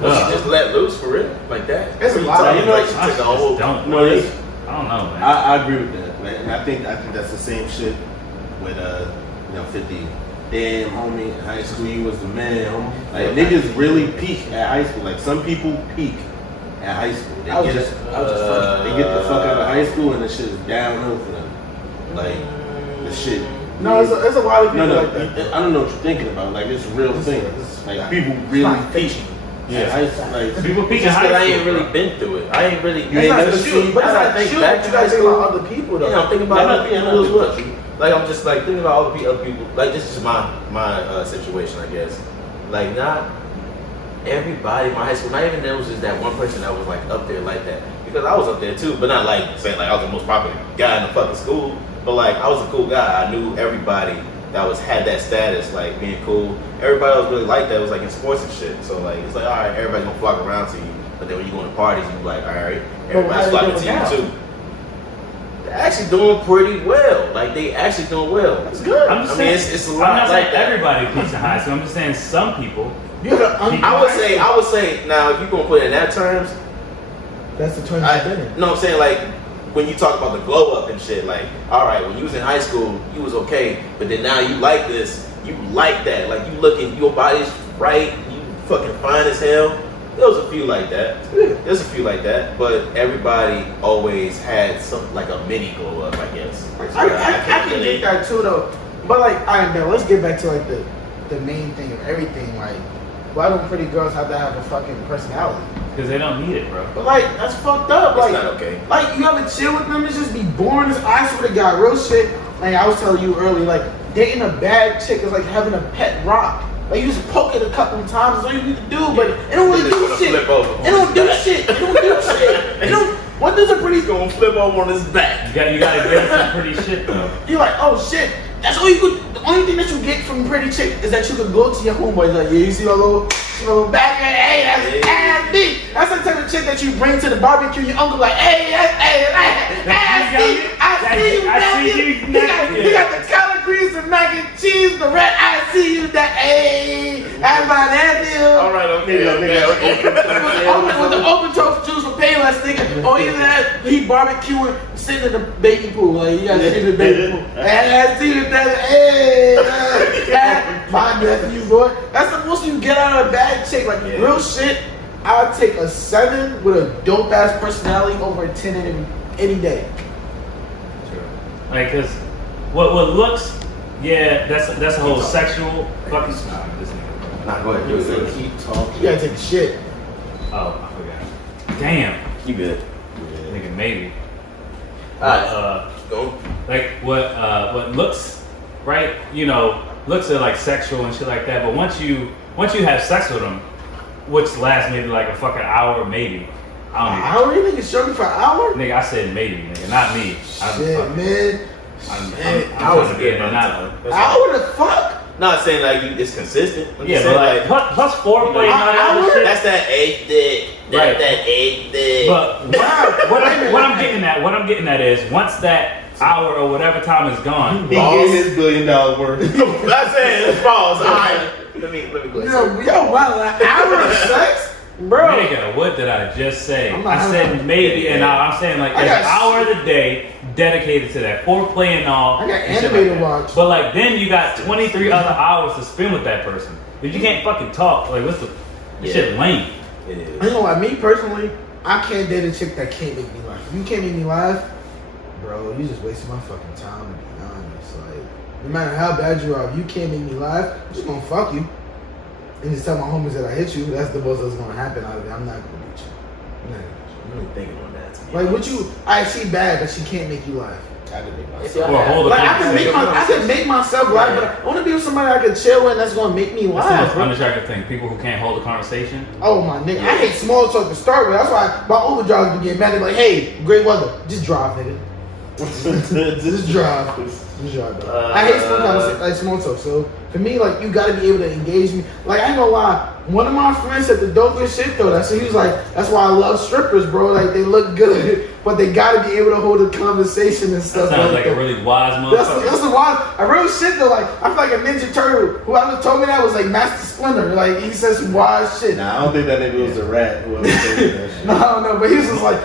Well, she just let loose for real, like that. It's a What lot of- you talking I like she just took a whole. don't. No, it's- I don't know, man. I agree with that, man. And I think that's the same shit with 50. Damn, homie, in high school you was the man, homie. Like niggas really peak at high school. Like some people peak at high school. They I was get just fucking. they get the fuck out of high school and the shit is downhill for them. Like the shit. No, it's a lot of people No, like that. I don't know what you're thinking about. Like it's a real thing. Like people It's really not peak. fiction. Yeah, high school. Like People peak in Just high 'cause school. I ain't really bro. been through it. I ain't really. It's not never the seen- shoot, but it's I not think shoot. back You to gotta high think school. about other people though. Yeah, I'm thinking about Yeah, other yeah, people as yeah. well. Like I'm just like thinking about all the other people. Like this is my situation, I guess. Like not everybody in my high school. Not even there was just that one person that was like up there like that. Because I was up there too, but not like saying like I was the most popular guy in the fucking school. But like I was a cool guy. I knew everybody that had that status, like being cool. Everybody else really liked that. It was like in sports and shit. So like it's like all right, everybody's gonna flock around to you. But then when you go to parties, you be like, all right, everybody's how they flocking to doing now? you too. They're actually doing pretty well. Like they actually doing well. That's good. I'm just I mean, saying, it's a I'm lot not like saying that. everybody peaks in high school. I'm just saying some people. You gotta I would say now if you're gonna put it in that terms, that's the 20 I you've been in. know what I'm saying, like when you talk about the glow up and shit, like, all right, when you was in high school, you was okay, but then now you like this, you like that, like you looking, your body's right, you fucking fine as hell. There was a few like that. Yeah. There's a few like that, but everybody always had some like a mini glow up, I guess. I can get that too though. But like, alright, man, let's get back to like the main thing of everything. Like, why don't pretty girls have to have a fucking personality? Because they don't need it, bro. But like, that's fucked up. It's Like, not okay. Like, you ever chill with them? It's just be boring as I swear to God, real shit. Like I was telling you earlier, like dating a bad chick is like having a pet rock. Like you just poke it a couple of times, that's all you need to do. But it don't really It's do gonna shit. flip over It don't on do his back. shit. It don't do shit. It don't. What does a pretty? He's gonna flip over on his back. You gotta give them some pretty shit though. You're like, oh shit. That's all you could. The only thing that you get from a pretty chick is that you could go to your homeboys like, yeah, you see my little back, hey, that's ass deep. That's the type of chick that you bring to the barbecue. Your uncle like, hey, that's ass deep. I see you, nephew. He got the collard greens, the mac and cheese, the red. I see you, that hey, that's my nephew. All right, okay. With the open toe juice with Payless nigga. Or either that, he barbecuing, sitting in the baby pool. Like, you gotta sit in the baby pool. And I see you, that, hey, that's my nephew, boy. That's the most you get out of a bad chick. Like, Yeah. real shit, I'll take a 7 with a dope ass personality over a 10 any day. Like, cause what looks, yeah, that's a whole sexual fucking. Nah, this nigga. Nah, go ahead. Do it. Do it. keep talking. You gotta take a shit. Oh, I forgot. Damn, You good? nigga, maybe. Alright. Go. Like what looks, right? You know, looks are like sexual and shit like that. But once you have sex with them, which lasts maybe like a fucking hour, maybe. I don't How are you niggas showing for an hour? Nigga, I said maybe, nigga, not me. Shit, man. I was trying to getting get my it time. out. Hour the fuck? Not saying like it's consistent. I'm Yeah, just but saying, like plus foreplay and all that I other would- shit. that's that eighth dick. Right. That eighth dick. But what I'm getting at is once that hour or whatever time is gone, He gave his $1 billion worth. I'm saying it's false. All right. Let me go. Yo, wow, an hour of sex? Bro. nigga, what did I just say? I'm not- I said maybe, and I'm saying like I there's an got- hour of the day dedicated to that foreplay and all. I got and shit anime to like that. watch. But like then you got 23 other hours to spend with that person. If you can't fucking talk, like what's the this shit lame? It is. You know what, me personally, I can't date a chick that can't make me laugh. If you can't make me laugh, bro, you just wasting my fucking time, to be honest. Like, no matter how bad you are, if you can't make me laugh, I'm just gonna fuck you. And just tell my homies that I hit you. That's the most that's gonna happen out of it. I'm not gonna beat you. I'm not gonna beat I'm really thinking on that. you. Like, what you, she bad, but she can't make you laugh. I did make If myself. y'all Or hold had- a Like, I can make myself laugh, Yeah. but I wanna be with somebody I can chill with that's gonna make me That's the laugh, most bro. unattractive thing. People who can't hold a conversation. Oh my nigga, I hate small talk to start with. That's why my Uber drivers be getting mad. They're like, "Hey, great weather, just drive, nigga. Just drive, just drive." Bro. I hate small conversation, like small talk. So for me, like you gotta be able to engage me. Like I ain't gonna lie, one of my friends said the dopest shit though. That's he was like, that's why I love strippers, bro. Like they look good, but they gotta be able to hold a conversation and That stuff. sounds like that. a really wise That's motherfucker. the wild. A real shit though. Like I feel like a Ninja Turtle. Whoever told me that was like Master Splinter. Like he said some wild shit. Nah, I don't think that nigga was a rat. Whoever told you that shit. No, I don't know, but he was just like,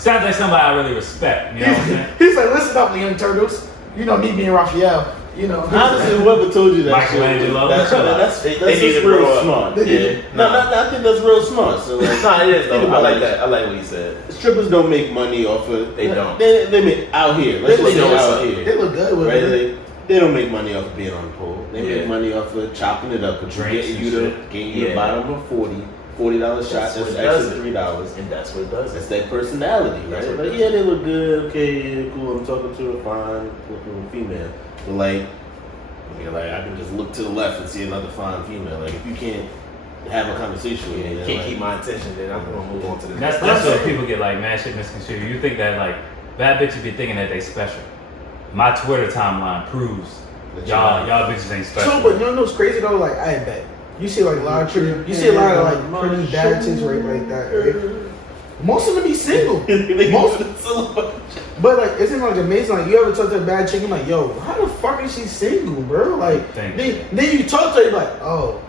Sounds like somebody I really respect. You know what I'm saying? he's like, listen up, Young Turtles. You know me being Raphael. You know, Honestly, whoever told you that Michelangelo. shit, that's They just need to real grow up. smart. They Yeah. did. No, I think that's real smart. So like, Nah, it is think though. I about like it. that. I like what he said. Strippers don't make money off of. They don't. They make out here. Let's They just say look out good. here. they look good with Right? it. They don't make money off of being on the pole. They Yeah. make money off of chopping it up, but Drinks getting and you shit. the Yeah. bottom of $40 shot. That's That's what does extra it. $3. And that's what it does. That's their personality, That's right? what it Like, does. yeah, they look good. Okay, yeah, cool. I'm talking to a fine looking female, but like, you're like, I can just look to the left and see another fine female. Like, if you can't have a conversation with Yeah, me, you then, can't like, keep my attention, then I'm gonna move on to the That's next. what people get like mad shit misconstrued. You think that like bad bitches be thinking that they special. My Twitter timeline proves that y'all bitches ain't special. So, but you know what's crazy though? Like I bet you see like a lot of pretty, you see a lot of like pretty bad chicks right like that. Right? Most of them be single. Most, but like, isn't it like amazing? Like you ever talk to a bad chick, you're like, yo, how the fuck is she single, bro? Like, Thank then you talk to her, you're like, oh,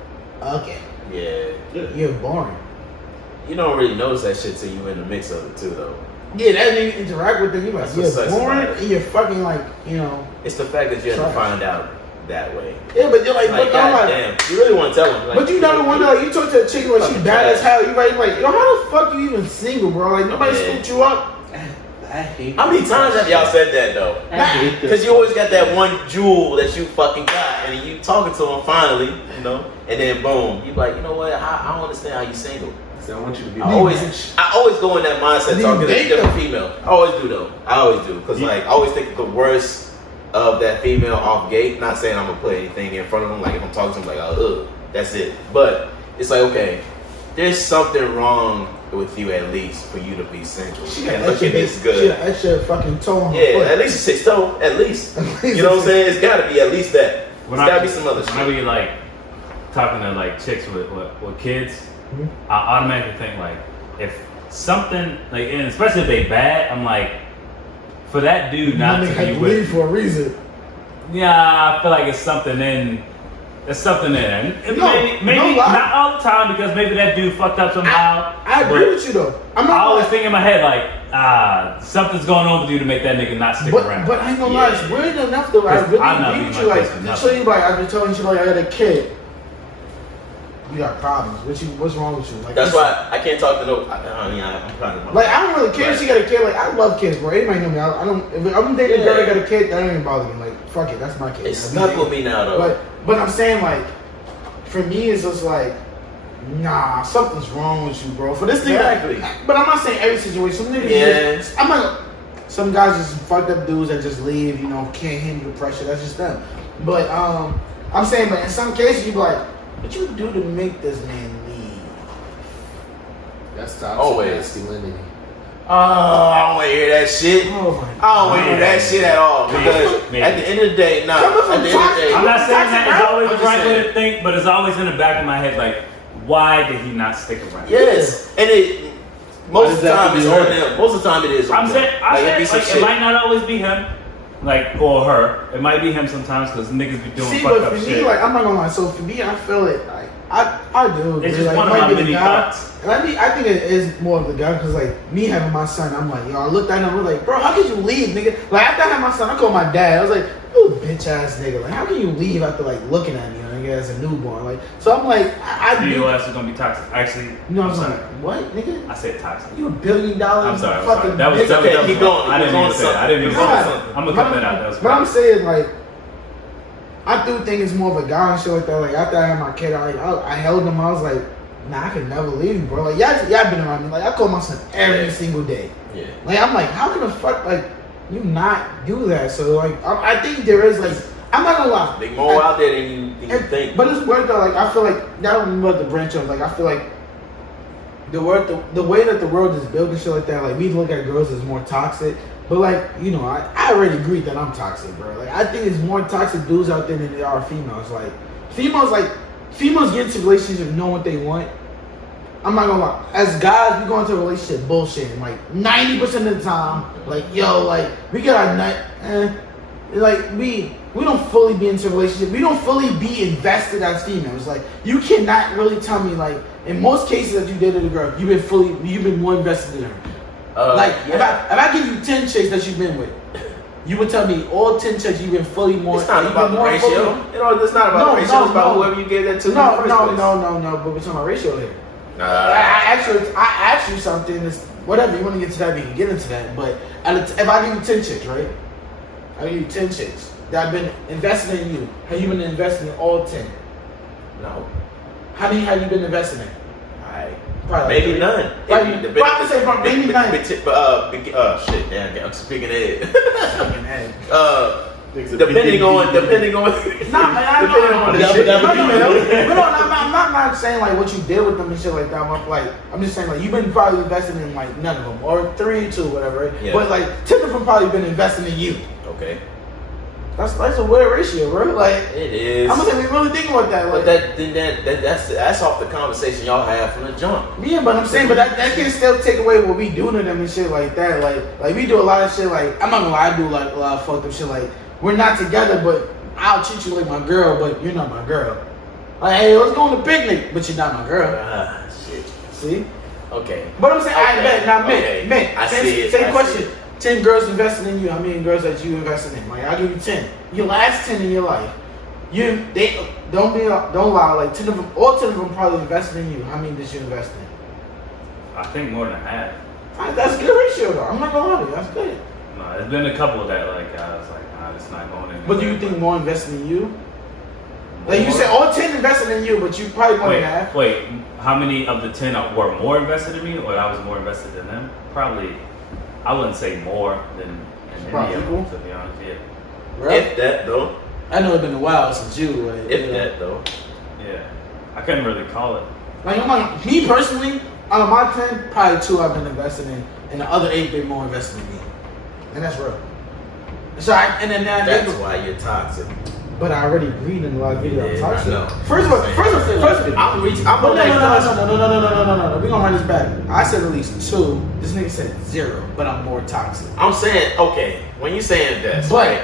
okay, Yeah. you're boring. You don't really notice that shit till you in the mix of it too, though. Yeah, that nigga interact with them, you're like, That's what you're sucks boring, about it. and you're fucking like, you know. It's the fact that you have to Trash. find out that way. Yeah, but you're like, Like, but I'm like, goddamn, you really want to tell them. Like, but you never wonder, like, you talk to a chick like she Fucking bad as trash. hell. You right, like, yo, how the fuck you even single, bro? Like nobody Yeah. scooped you up. I hate. How many times have y'all said that though? I hate this. Because you always got that one jewel that you fucking got, and you talking to them finally, you know, and then boom, you like, you know what? I don't understand how you single. I want you to be. I always go in that mindset Leave talking to a date different them. female. I always do though. I always do because like I always think the worst of that female off gate. Not saying I'm gonna put anything in front of them. Like if I'm talking to them, like ugh, that's it. But it's like okay, there's something wrong with you at least for you to be single She got and extra looking this She good. got extra fucking toe on her Yeah, foot. at least a 6 toe, at least. At least You know what I'm a saying? It's got to be at least that. When There's got to be some other when I shit. be like talking to like chicks with kids, Mhm. I automatically think like if something like, and especially if they bad, I'm like, for that dude not Nigga to had be to with, leave for a reason. yeah, I feel like it's something in. There's something in it. And No, maybe no lie. not all the time because maybe that dude fucked up somehow. I agree but with you though. I'm I not always gonna think in my head like, something's going on with you to make that nigga not stick lie. around. But I ain't gonna lie, it's Yeah. weird enough though. I Because really I'm not agree being with you. my Like, place for so nothing. you like, I've been telling you like I got a kid. You got problems. What's wrong with you? Like That's why I can't talk to no. I mean, I'm trying to. Like I don't really care if she got a kid. Like I love kids, bro. Anybody know me? I don't. If I'm dating a girl that got a kid, that don't even bother me. Like fuck it, that's my kid. It's Like, stuck with me now though. But I'm saying like, for me it's just like, nah, something's wrong with you, bro. For this thing, Exactly. but I'm not saying every situation. Some niggas Yeah. just, I'm not. Some guys just fucked up dudes that just leave. You know, can't handle the pressure. That's just them. But I'm saying, but in some cases you be like, what you do to make this man leave? That's toxic Always. masculinity. Oh, I don't want to hear that shit. Oh my. I don't want to hear that shit at all. Because Maybe. at the end of the day, nah. Coming At from the end of the toxic- day, I'm not saying that it's always I'm the just right way saying. to think, but it's always in the back of my head like, why did he not stick around? yes, and it most of the time it's on them. Most of the time it is. on I'm them. saying, Like, it be some it shit. might not always be him, like, or her. It might be him sometimes because niggas be doing See, fucked but up for me, shit. like I'm not gonna lie. So for me, I feel it. Like I do. It's agree. just like, one it of might my be the many guy. thoughts. And I think it is more of the guy because like me having my son, I'm like, yo, I looked at him, I was like, bro, how could you leave, nigga? Like after I had my son, I called my dad. I was like, you a bitch ass nigga. Like how can you leave after like looking at me, nigga, as a newborn? Like so I'm like, I do. Your ass is gonna be toxic. Actually, You know what I'm I'm saying? sorry. What, nigga? I said toxic. You $1 billion I'm sorry. fucking That was nigga. that was- okay, that was keep wrong. going. I didn't Keep mean to say going that. I didn't mean to say God. that. I'm gonna cut that out. That was But I'm crazy. saying like, I do think it's more of a guy and shit like that. Like after I had my kid, I held him. I was like, nah, I could never leave, bro. Like y'all been around me. Like I call my son every single day. Yeah. Like I'm like, how can the fuck like you not do that? So like I think there is like, I'm not gonna lie. They more out there than you think. But it's weird though. Like I feel like I don't know what the branch of. Like I feel like the way that the world is built and shit like that. Like we look at girls as more toxic. But like you know, I already agreed that I'm toxic, bro. Like I think it's more toxic dudes out there than there are females. Like females, like females get into relationships knowing what they want. I'm not gonna lie. As guys, we go into a relationship bullshitting. Like 90% of the time, like yo, like we get our nut. Like we don't fully be into a relationship. We don't fully be invested as females. Like you cannot really tell me like in most cases that you dated a girl, you've been more invested in her. Like yeah. if I give you 10 chicks that you've been with, you would tell me all 10 chicks you've been fully more. It's not you've about been the more ratio. fully- You know, it's not about the ratio. It's about whoever you gave that to. No, in the no, first place. no. But we're talking about ratio here. I asked you something. It's whatever you want to get to that, we can get into that. But if I give you 10 chicks, right? I give you 10 chicks that have been invested in you. Have you been investing in all 10? No. How many have you been investing in? Probably Maybe like none. Probably- If you- but I'm saying from maybe none. Shit, damn, I'm speaking head. Hey. Depending on. Nah, man, I know. Depending on the shit. No, I'm not saying like what you did with them and shit like that. I'm just saying like you've been probably investing in like none of them or 3, 2, whatever. Right? Yeah. But like 10 of them probably been investing in you. Okay. That's a weird ratio, bro. Like It is. I'm gonna say we really think about that. But Like, that's off the conversation y'all have from the jump. yeah, but I'm saying, but that can still take away what we do to them and shit like that. Like we do a lot of shit. Like I'm not gonna lie, I do like a lot of fucked up shit. Like we're not together, but I'll treat you like my girl, but you're not my girl. Like hey, let's go on the picnic, but you're not my girl. Shit. See? Okay. But I'm saying, I Okay. bet. Now, Okay. man, I see it. same I question. see it. 10 girls invested in you. How many girls that you invested in? Like, I'll give you 10. Your last 10 in your life. They don't lie. Like 10 of them, all 10 of them probably invested in you. How many did you invest in? I think more than half. That's a good ratio, though. I'm not gonna lie to you. That's good. No, there's been a couple that like I was like, nah, it's not going anywhere. But do you think more invested in you? Like you said, all 10 invested in you, but you probably more than half. Wait, how many of the 10 were more invested in me, or I was more invested in them? Probably, I wouldn't say more than in Probably any of equal? them, to be honest. Yeah, Right? If that though. I know it's been a while since you. Like, If you know. that though. yeah. I couldn't really call it. Like, me personally, out of my 10, probably 2 I've been invested in, and the other 8 been more invested in me. And that's real. So That's why you're toxic. But I already agreed in a lot of videos. Yeah, I'm I toxic. know. First of all, I'm no, on that. no. We gonna run this back. I said at least 2. This nigga said 0, but I'm more toxic. I'm saying, okay, when you say invest, But- right?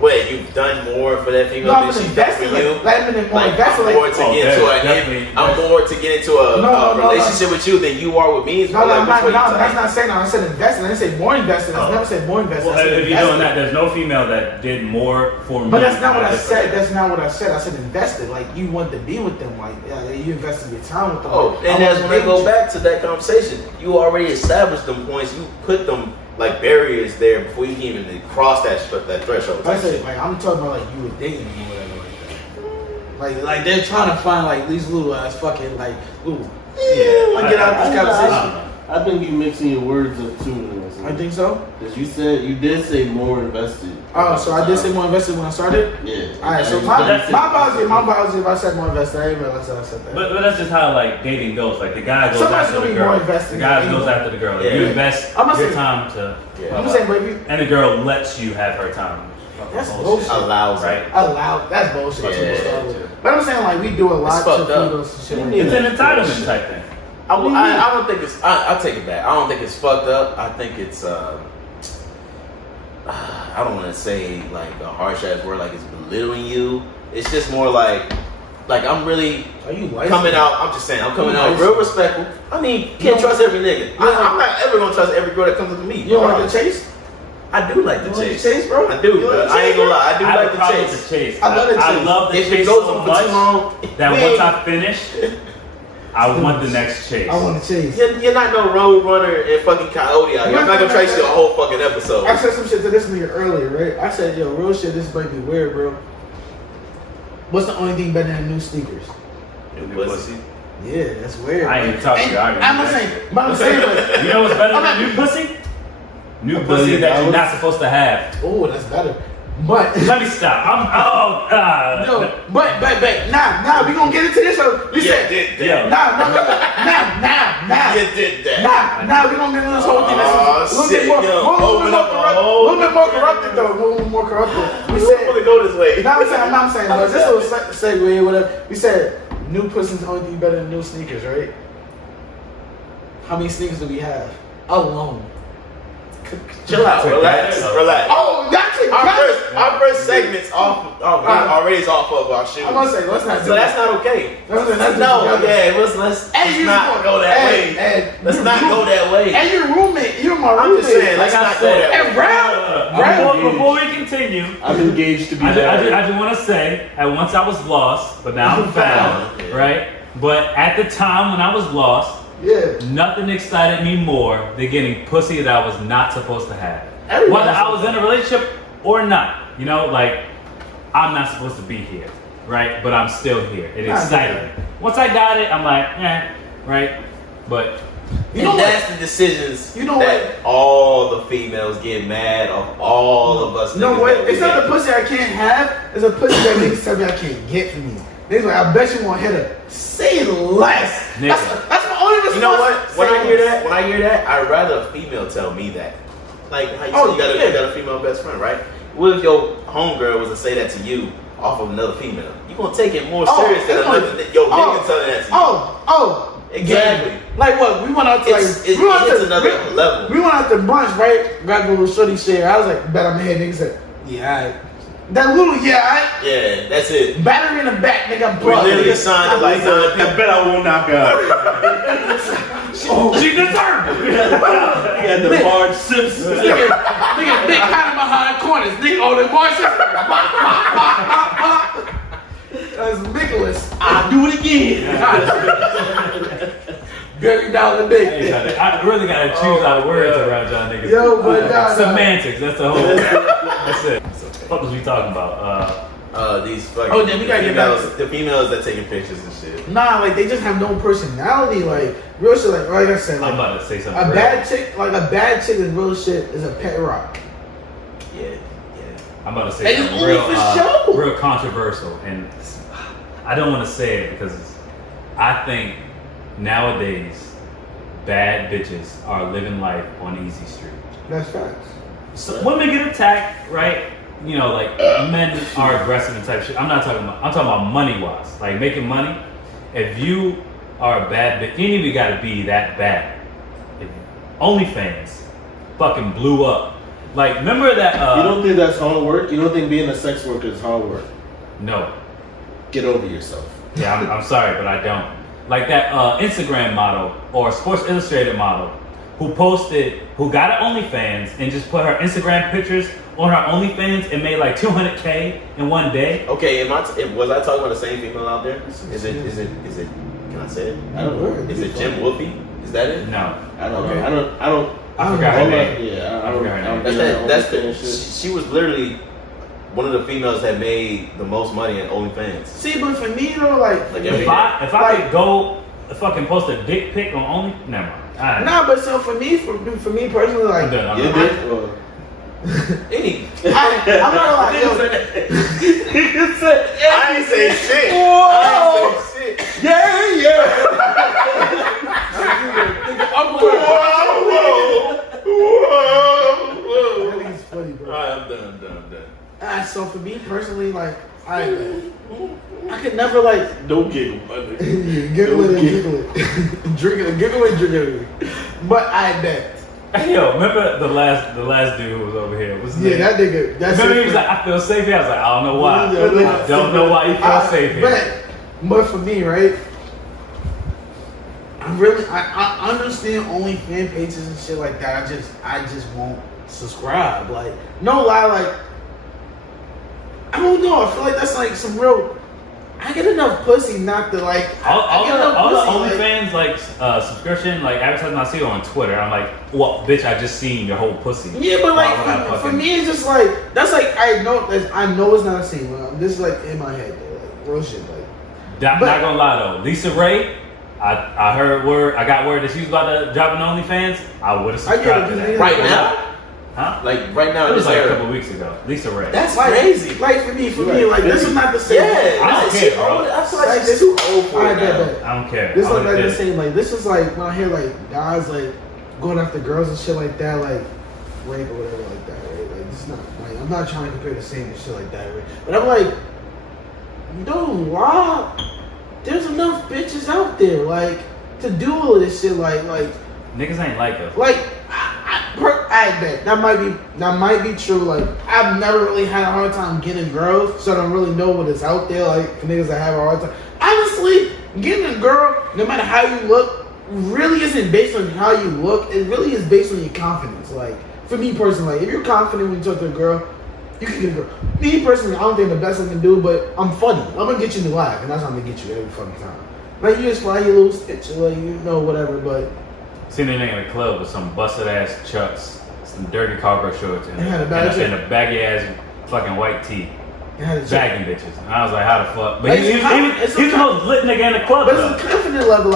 Wait, you've done more for that female No, I'm than she's done for invested. you? Like, I've been more Like, invested. I'm more Like, to get into I'm more to get into a No, relationship with you than you are with me. no, Like, which way you that's type? not saying that. I said invested. I didn't say more invested. I Oh. never said more invested. Well, I said if you're invested. doing that, there's no female that did more for me. But that's not what I than said. for That's not what I said. I said invested. Like you want to be with them. Like you invested your time with them. Oh, Like, and I as want we to go be- back to that conversation, you already established them points. You put them like barriers there before you can even cross that threshold. I said like I'm talking about like you were dating them or whatever like that. Like they're trying to find like these little ass fucking like little. Yeah, Like get out this conversation. I think you mixing your words up too. I think so. Because you did say more invested. Oh, so I did say more invested when I started. Yeah. All right, so my apology if I said more invested. I didn't realize that I said that. But that's just how like dating goes. Like the guy goes Somebody's after gonna the be girl. more invested The guy than goes anyone. after the girl. Like, Yeah. you invest I'm not your saying- time to, I'm just saying, but if you and the girl lets you have her time. That's bullshit. Allows right? allow that's bullshit. Yeah. to start with. But I'm saying like we do a lot to fucked up. females and shit. Like It's that. an entitlement type thing. I don't think it's. I'll take it back. I don't think it's fucked up. I think it's. I don't want to say like a harsh ass word, like it's belittling you. It's just more like I'm really Are you licensed? coming out. I'm just saying, I'm coming out Nice. real respectful. I mean, can't trust every nigga. I'm not ever gonna trust every girl that comes up to me. You don't like the chase? I do like the You like chase. the chase, bro? I do. You like the I ain't chase, gonna bro? lie. I do I have like a the problem chase. with the chase. I love the I chase. love the If chase it goes so on for much too long, that we once ain't- I finish, I want the next chase. I want to chase. You're not no road runner and fucking coyote out here. I'm not gonna trace you a whole fucking episode. I said some shit to this nigga earlier, right? I said, yo, real shit, this might be weird, bro. What's the only thing better than new sneakers? New pussy. Yeah, that's weird. I ain't even talking to you. I already I'm know not that saying, shit. but I'm saying, like, You know what's better I'm than not- new pussy? New $1 pussy billion. that you're not supposed to have. oh, that's better. But Let me stop. no, but nah, we gonna get into this. So you Yeah, said did Yeah. that. nah. You did that. Nah, we gonna get into this whole thing. Oh, That's a shit, yo. Open up a whole- little bit more corrupted though. A little more corrupted. We We said, want to go this way. no, I'm saying, but this was segue, whatever. We said new pussy's only thing better than new sneakers, right? How many sneakers do we have alone? Chill out, relax. Oh, that's it. Our first segment's off. Already is off of our shoes. I'm gonna say, let's not do So that's that. not okay. Let's No, let's Hey, you not go that way. Let's not go that way. And your roommate, you're my I'm roommate. just saying, let's Like I not go said, that way. And Brad, Before we continue, I'm engaged to be I married. just want to say, at once I was lost, but now I'm found, Yeah. right? But at the time when I was lost, yeah. nothing excited me more than getting pussy that I was not supposed to have. Everybody Whether I was in a relationship or not, you know, like, I'm not supposed to be here, right? But I'm still here. It Nah, excited yeah. me. Once I got it, I'm like, right? But You know And what? that's the decisions You know that all the females get mad of all of us. No, niggas wait, that we it's not get. the pussy I can't have, it's a pussy that niggas tell me I can't get from you. Niggas like, I bet you won't hit her. Say less. Nigga. That's my only response. You know what? When Say I hear less. that, I'd rather a female tell me that. Like, how you Oh, said yeah. you got a female best friend, right? What if your homegirl was to say that to you off of another female? You gonna take it more serious than it's another like- your nigga telling that to you. Exactly. Yeah. Like what? We went out to It's we went out to another level. We went out to brunch, right? Got to go to shorty share. I was like, bet I'm ahead. Nigga said, yeah, alright. That little Yeah, that's it. battery in the back, nigga. I'm We plugged. literally signed it like 9 people. bet I won't knock out. she deserved it. You got the hard sips. Nigga, big kind of behind corners. Nigga, oh, the voices. That's Nicholas. I'll do it again. $1 billion Hey, nigga. I really gotta choose our words around y'all niggas. Yo, but nah. Semantics, that's the whole. That's it. What was we talking about? These fucking Oh, then we gotta get back females, the females that taking pictures and shit. Nah, like they just have no personality. Like real shit. Like I said, I'm like about to say something. a real. bad chick is real shit is a pet rock. Yeah. I'm about to say And it's something only for show. real controversial, and I don't want to say it because I think nowadays bad bitches are living life on easy street. That's facts. So women get attacked, right? You know, like men are aggressive and type shit. I'm talking about money wise, like making money. If you are a bad bitch, you ain't even gotta be that bad. If OnlyFans fucking blew up. Like, remember that? You don't think that's hard work? You don't think being a sex worker is hard work? No. Get over yourself. Yeah, I'm sorry, but I don't. Like that Instagram model or Sports Illustrated model who got an OnlyFans and just put her Instagram pictures on her OnlyFans and made like $200K in one day. Okay, was I talking about the same female out there? Is it? Can I say it? I don't know. Is it Jim Wolfie? Is that it? No. I don't Okay. know. I don't. I forgot her Hold name. on. Yeah, I I don't. forgot her I don't name. That's think she was literally one of the females that made the most money in OnlyFans. See, but for me though, like Like If every I Like- could go fucking post a dick pic on Only, never mind. Alright. nah, but so for me personally, I'm like done. I'm You done. did? Or- any. I'm not like yo. I ain't say shit. Whoa. I ain't say shit. Yeah. Whoa. That nigga's funny, bro. Alright, I'm done. So for me personally, like I could never like Don't giggle, my nigga. giggle it and giggle it, giggle it. But I bet. Hey, yo, remember the last dude who was over here? What's his name? Yeah, that nigga. That's Remember it. he was like, I feel safe here. I was like, I don't know why. Yeah, I don't know why you feel safe here. But for me, right? I understand only fan pages and shit like that. I just won't subscribe. Like, no lie, like I don't know. I feel like that's like some real. I get enough pussy not to like. All I get the enough pussy, OnlyFans like subscription, like advertising I see on Twitter, I'm like, well, bitch, I just seen your whole pussy. Yeah, but Why like would I for fucking- me, it's just like that's like I know it's not a scene. This is like in my head, like real shit. Like Not but- gonna lie though, Lisa Ray, I heard word, I got word that she was about to drop an OnlyFans. I would have I get subscribed it, to because that. Right now? Huh? Like right now It in was this like a era. couple weeks ago. Lisa Ray. That's Like, crazy. Like for me, You're like like this is not the same. Yeah, I don't that's care, shit bro. old. I feel like Like, she's this- too old for I it bet now. that. I don't care. This I is only like the did it. same. Like this is like when I hear like guys like going after girls and shit like that, like rape or whatever like that. Right? Like it's not. Like I'm not trying to compare the same and shit like that. Right? But I'm like, dude, why? There's enough bitches out there like to do all this shit. Like Niggas ain't like us. I bet that might be true. Like I've never really had a hard time getting girls, so I don't really know what is out there. Like for niggas that have a hard time. Honestly, getting a girl, no matter how you look, really isn't based on how you look. It really is based on your confidence. Like for me personally, like, if you're confident when you talk to a girl, you can get a girl. Me personally, I don't think the best I can do, but I'm funny. I'm gonna get you to laugh, and that's how I'm gonna get you every fucking time. Like you just fly your little stitch, like you know whatever, but. Seen a nigga in the club with some busted ass chucks, some dirty cargo shorts, and, He had a bad and a baggy ass fucking white tee. It had a Bagging bitches. And I was like, how the fuck? But Like, he was the most lit nigga in the club. But though. it's a confident level,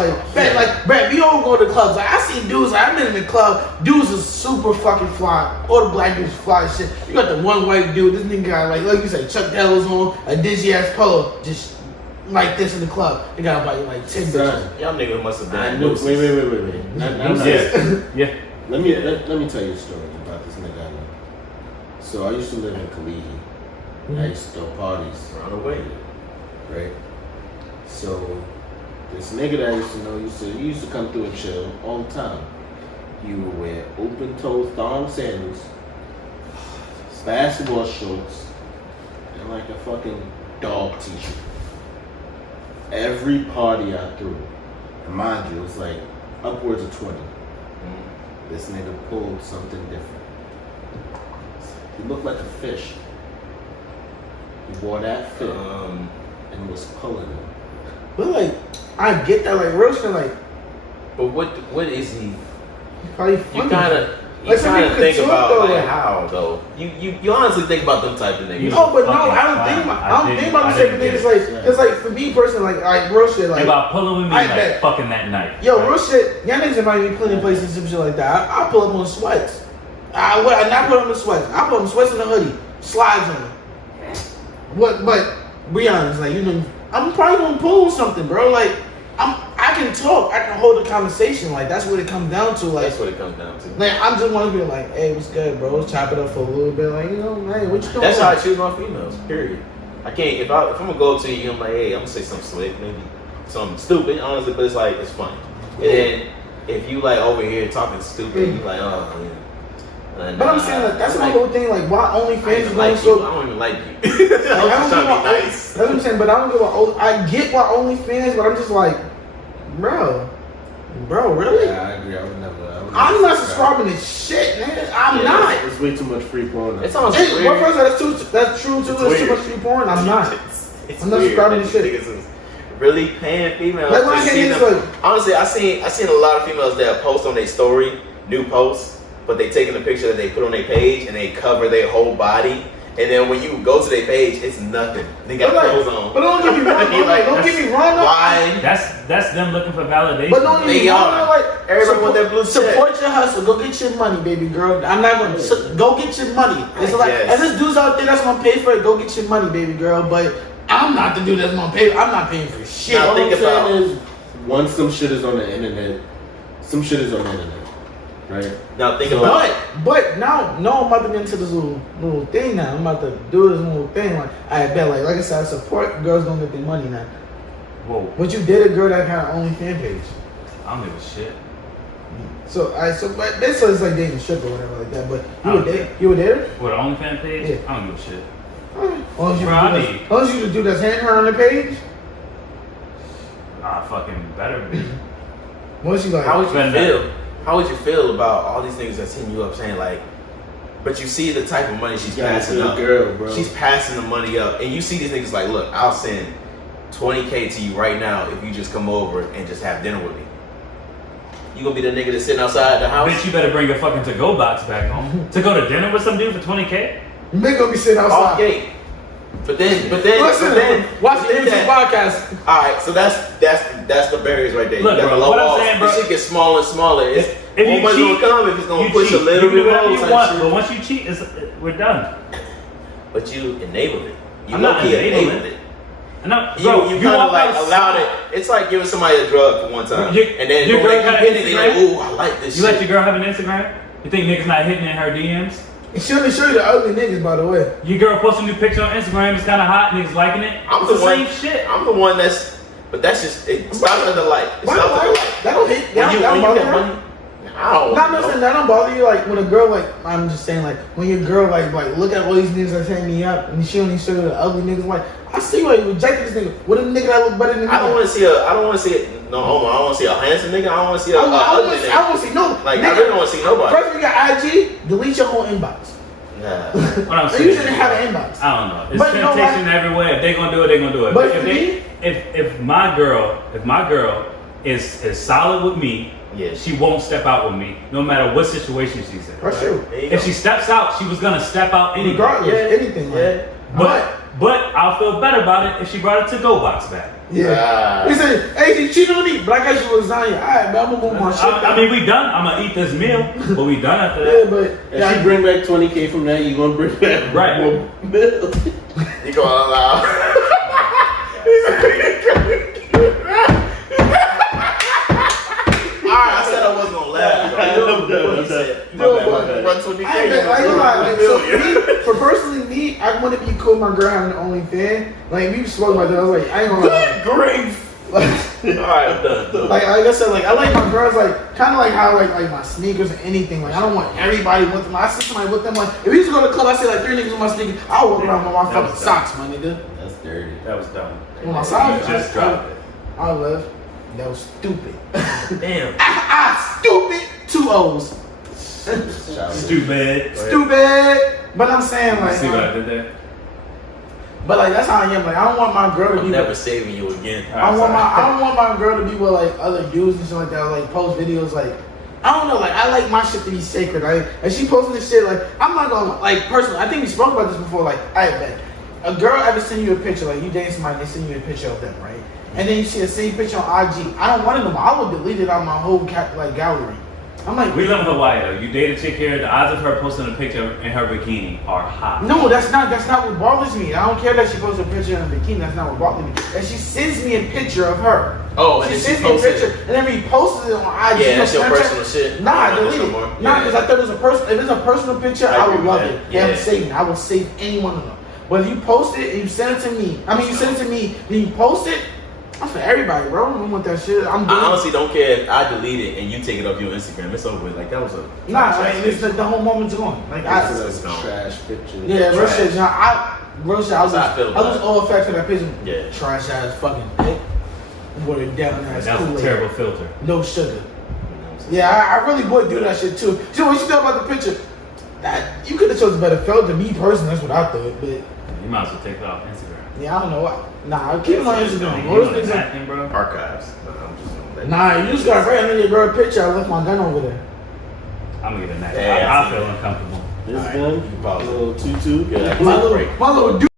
Brad, we all go to clubs. Like, I see dudes, like, I've been in the club, dudes are super fucking fly. All the black dudes fly as shit. You got the one white dude, this nigga got, like you said, Chuck Taylor's on, a dingy ass polo, just like this in the club. They got about like 10 bitches. Y'all niggas must have I done knew, mooses. wait. Yeah. Let me tell you a story about this nigga I know. So I used to live in Kalihi. I used to throw parties, Run away. right? So this nigga that I used to know he used to come through and chill all the time. He would wear open-toe thong sandals, basketball shorts, and like a fucking dog t-shirt. Every party I threw, and mind you, it was like upwards of 20. This nigga pulled something different. He looked like a fish. He wore that fit and was pulling it. But like, I get that, like, real shit, like, But what is he? probably funny. You kind Like, some of people think can about talk, though, like like- how though. You honestly think about them type of niggas. No, but no, Fucking I don't fine. think about. I I don't didn't- think about I the shit. didn't Niggas get it. like, it's like for me personally, like real shit, like, About pulling with me, I like bet. fucking that night. yo, real shit. Y'all niggas invite me plenty of places and some shit like that. I pull up on sweats. I not put on the sweats. I put on sweats and a hoodie, slides on. What? But be honest, like you know, I'm probably gonna pull something, bro. Like I can talk, I can hold a conversation. Like that's what it comes down to. Like That's what it comes down to. Like I'm just want to be like, hey, what's good, bro? Let's chop it up for a little bit, like you know, man, what you doing? That's how I choose my females. Period. I can't if I'm gonna go to you, I'm like, hey, I'm gonna say something slick, maybe something stupid, honestly, but it's like it's funny. And then if you like over here talking stupid, you like, oh yeah. But I'm saying like that's my like, whole thing. Like why I OnlyFans don't is even going like you. so. I don't even like you. Like, I'm I don't just trying get to why. be nice. That's what I'm saying. But I don't get why. I get why OnlyFans, but I'm just like, bro, really? Yeah, I agree. I would never I'm not subscribing to shit, man. I'm Yeah, not. There's way too much free porn. It sounds Hey, weird. well, first of all, that's true too. It's There's too weird. much free porn. I'm not. It's I'm not weird subscribing that to these shit. niggas is really paying females. Like, when to I see hear them. this, like- Honestly, I seen a lot of females that post on their story, new posts, but they taking the picture that they put on their page and they cover their whole body. And then when you go to their page, it's nothing. They got But, like, clothes on. but don't get me wrong. You're like, Don't get me wrong. though. why? That's them looking for validation. But don't get They me wrong. are. though, Like Everybody want that blue check. Support your hustle. Go get your money, baby girl. I'm not gonna go get your money. It's like Yes. if there's dudes out there that's gonna pay for it, go get your money, baby girl. But I'm not the dude that's gonna pay. I'm not paying for shit. Now All think I'm saying about- is, once some shit is on the internet, some shit is on the internet, right? Now think about But now I'm about to get into this little thing now. I'm about to do this little thing. Like I bet, like I said, I support girls don't get their money now. Whoa, But you did a girl that had her OnlyFans page. I don't give a shit. But basically it's like dating a stripper or whatever like that. But I don't care. you were there? With an OnlyFans page, Yeah. I don't give a shit. As long as you Bro, can I do need- that- as long as you can do that's hand her on the page. Fucking better be. Once you like, how would you Spend feel? How would you feel about all these niggas that's hitting you up saying like, but you see the type of money she's You gotta passing see a up. girl, bro. She's passing the money up, and you see these niggas like, look, I'll send $20K to you right now if you just come over and just have dinner with me. You gonna be the nigga that's sitting outside the house? Bitch, you better bring your fucking to-go box back home. To go to dinner with some dude for $20K? nigga gonna be sitting Off outside. gate. But then, Listen, watch the then YouTube podcast. All right, so that's that's the barriers right there. Look, you got bro, the low what I'm walls. saying, bro- This shit gets smaller and smaller. It's If you almost cheat, gonna come if it's gonna you push cheat. a little You can do bit whatever more you type want, shit. but once you cheat, we're done. But you enabled it. You I'm not low-key enabling enabled it. it. And bro, You kind of walk like outside. allowed it. It's like giving somebody a drug for one time, and then your when girl they got hit an it, they like, Instagram? ooh, I like this You shit. let your girl have an Instagram? You think niggas not hitting in her DMs? She only show you the ugly niggas, by the way. Your girl posts a new picture on Instagram, it's kind of hot, niggas liking it. I'm It's the the one. same shit. I'm the one but that's just it's not under light. It's Why not don't under like light. that? Don't hit. When That you don't bother get her. money, I don't Not know. saying that don't bother you. Like when a girl, like I'm just saying, like when your girl, like look at all these niggas that's hitting me up, and she only show you the ugly niggas. Like I see why you rejected this nigga. What a nigga that look better than I don't want to see no homo. I don't want to see a handsome nigga. I don't want to see a ugly nigga. I want to see no. Like nigga, I really don't want to see nobody. First we got IG. Delete your whole inbox. Nah. What I'm You saying, shouldn't have an inbox. I don't know. It's But you know temptation everywhere. If they gonna do it, they gonna do it. But But for me- if my girl is solid with me, Yeah. she won't step out with me, no matter what situation she's in. That's true. There you go. If she steps out, she was gonna step out anyway. Regardless, anything. Yeah. Like, But I'll feel better about it if she brought it to go box back. yeah. He said, "Hey, she cheated on me, but I guess she was lasagna. All right, but I'm gonna move my shit." I mean, we done. I'm gonna eat this meal, but we done after yeah, that. but If she bring back 20K from that, you gonna bring back Right. more bills. You gonna allow? Alright, I said I wasn't gonna laugh. I'm done. No, My but- bad. Run 20K. I ain't lie. Like, so for personally, me, I want to be cool with my girl having an OnlyFans. Like, we spoke about that. I was like, I ain't gonna lie. Great. Like, Alright, I'm done. like I said, like I like my girls, like kind of like how like my sneakers or anything. Like I don't want everybody with them. I see somebody with them. Like if we just go to the club, I see like 3 niggas with my sneakers. I walk around with my That fucking was socks, my nigga. That's dirty. That was dumb. With my socks. You just dropped it. I love. That was stupid. Damn. Stupid. 2 O's. Stupid. Stupid. But I'm saying like. See what I did there? But like that's how I am. Like I don't want my girl to I'm be. never saving you again. I don't want my girl to be with like other dudes and shit like that. Like post videos like. I don't know, like I like my shit to be sacred. Like she posting this shit, like I'm not gonna like personally. I think we spoke about this before. Like I bet a girl ever send you a picture, like you dating somebody, they send you a picture of them, right? And then you see the same picture on IG. I don't want it no more. I would delete it on my whole gallery. I'm like, We live in Hawaii though. You date a chick here, the odds of her posting a picture in her bikini are high. no, that's not what bothers me. I don't care that she posts a picture in a bikini. That's not what bothers me. And she sends me a picture of her. Oh, and She then she sends me a posted picture it. and then reposts it on IG. Yeah, that's your Snapchat. personal shit. Nah, I don't delete know it. no more. Nah, Yeah. because I thought it was a person. If it's a personal picture, I I agree would with love that. it. Yeah. I'm saving it. I will save any one of them. But if you post it and you send it to me, I mean, you send it to me, then you post it. I'm for everybody, bro. I don't want that shit. I'm doing I honestly don't care if I delete it and you take it off your Instagram. It's over with. Like that was a Nah, like, it's the whole moment's gone. Like This I, is a trash picture. yeah, real trash. shit. Nah, real shit. I was That's how I feel about I was it. all affected for that picture. Yeah. Trash ass fucking dick. Watered down ass That was a Kool-Aid. terrible filter. No sugar. Yeah, I really would do that shit too. So what you thought about the picture? That you could have chose a better filter. Me personally, that's what I thought. But You might as well take it off Instagram. yeah, I don't know. Nah, keep it on Instagram. You Most know niggas- that thing, bro. archives. But I'm just gonna let Nah, you just got right under your girl picture. I left my gun over there. I'm gonna get a nap. Yeah, I I feel uncomfortable. This Alright. gun, Pause it. little tutu. Yeah. My little dude.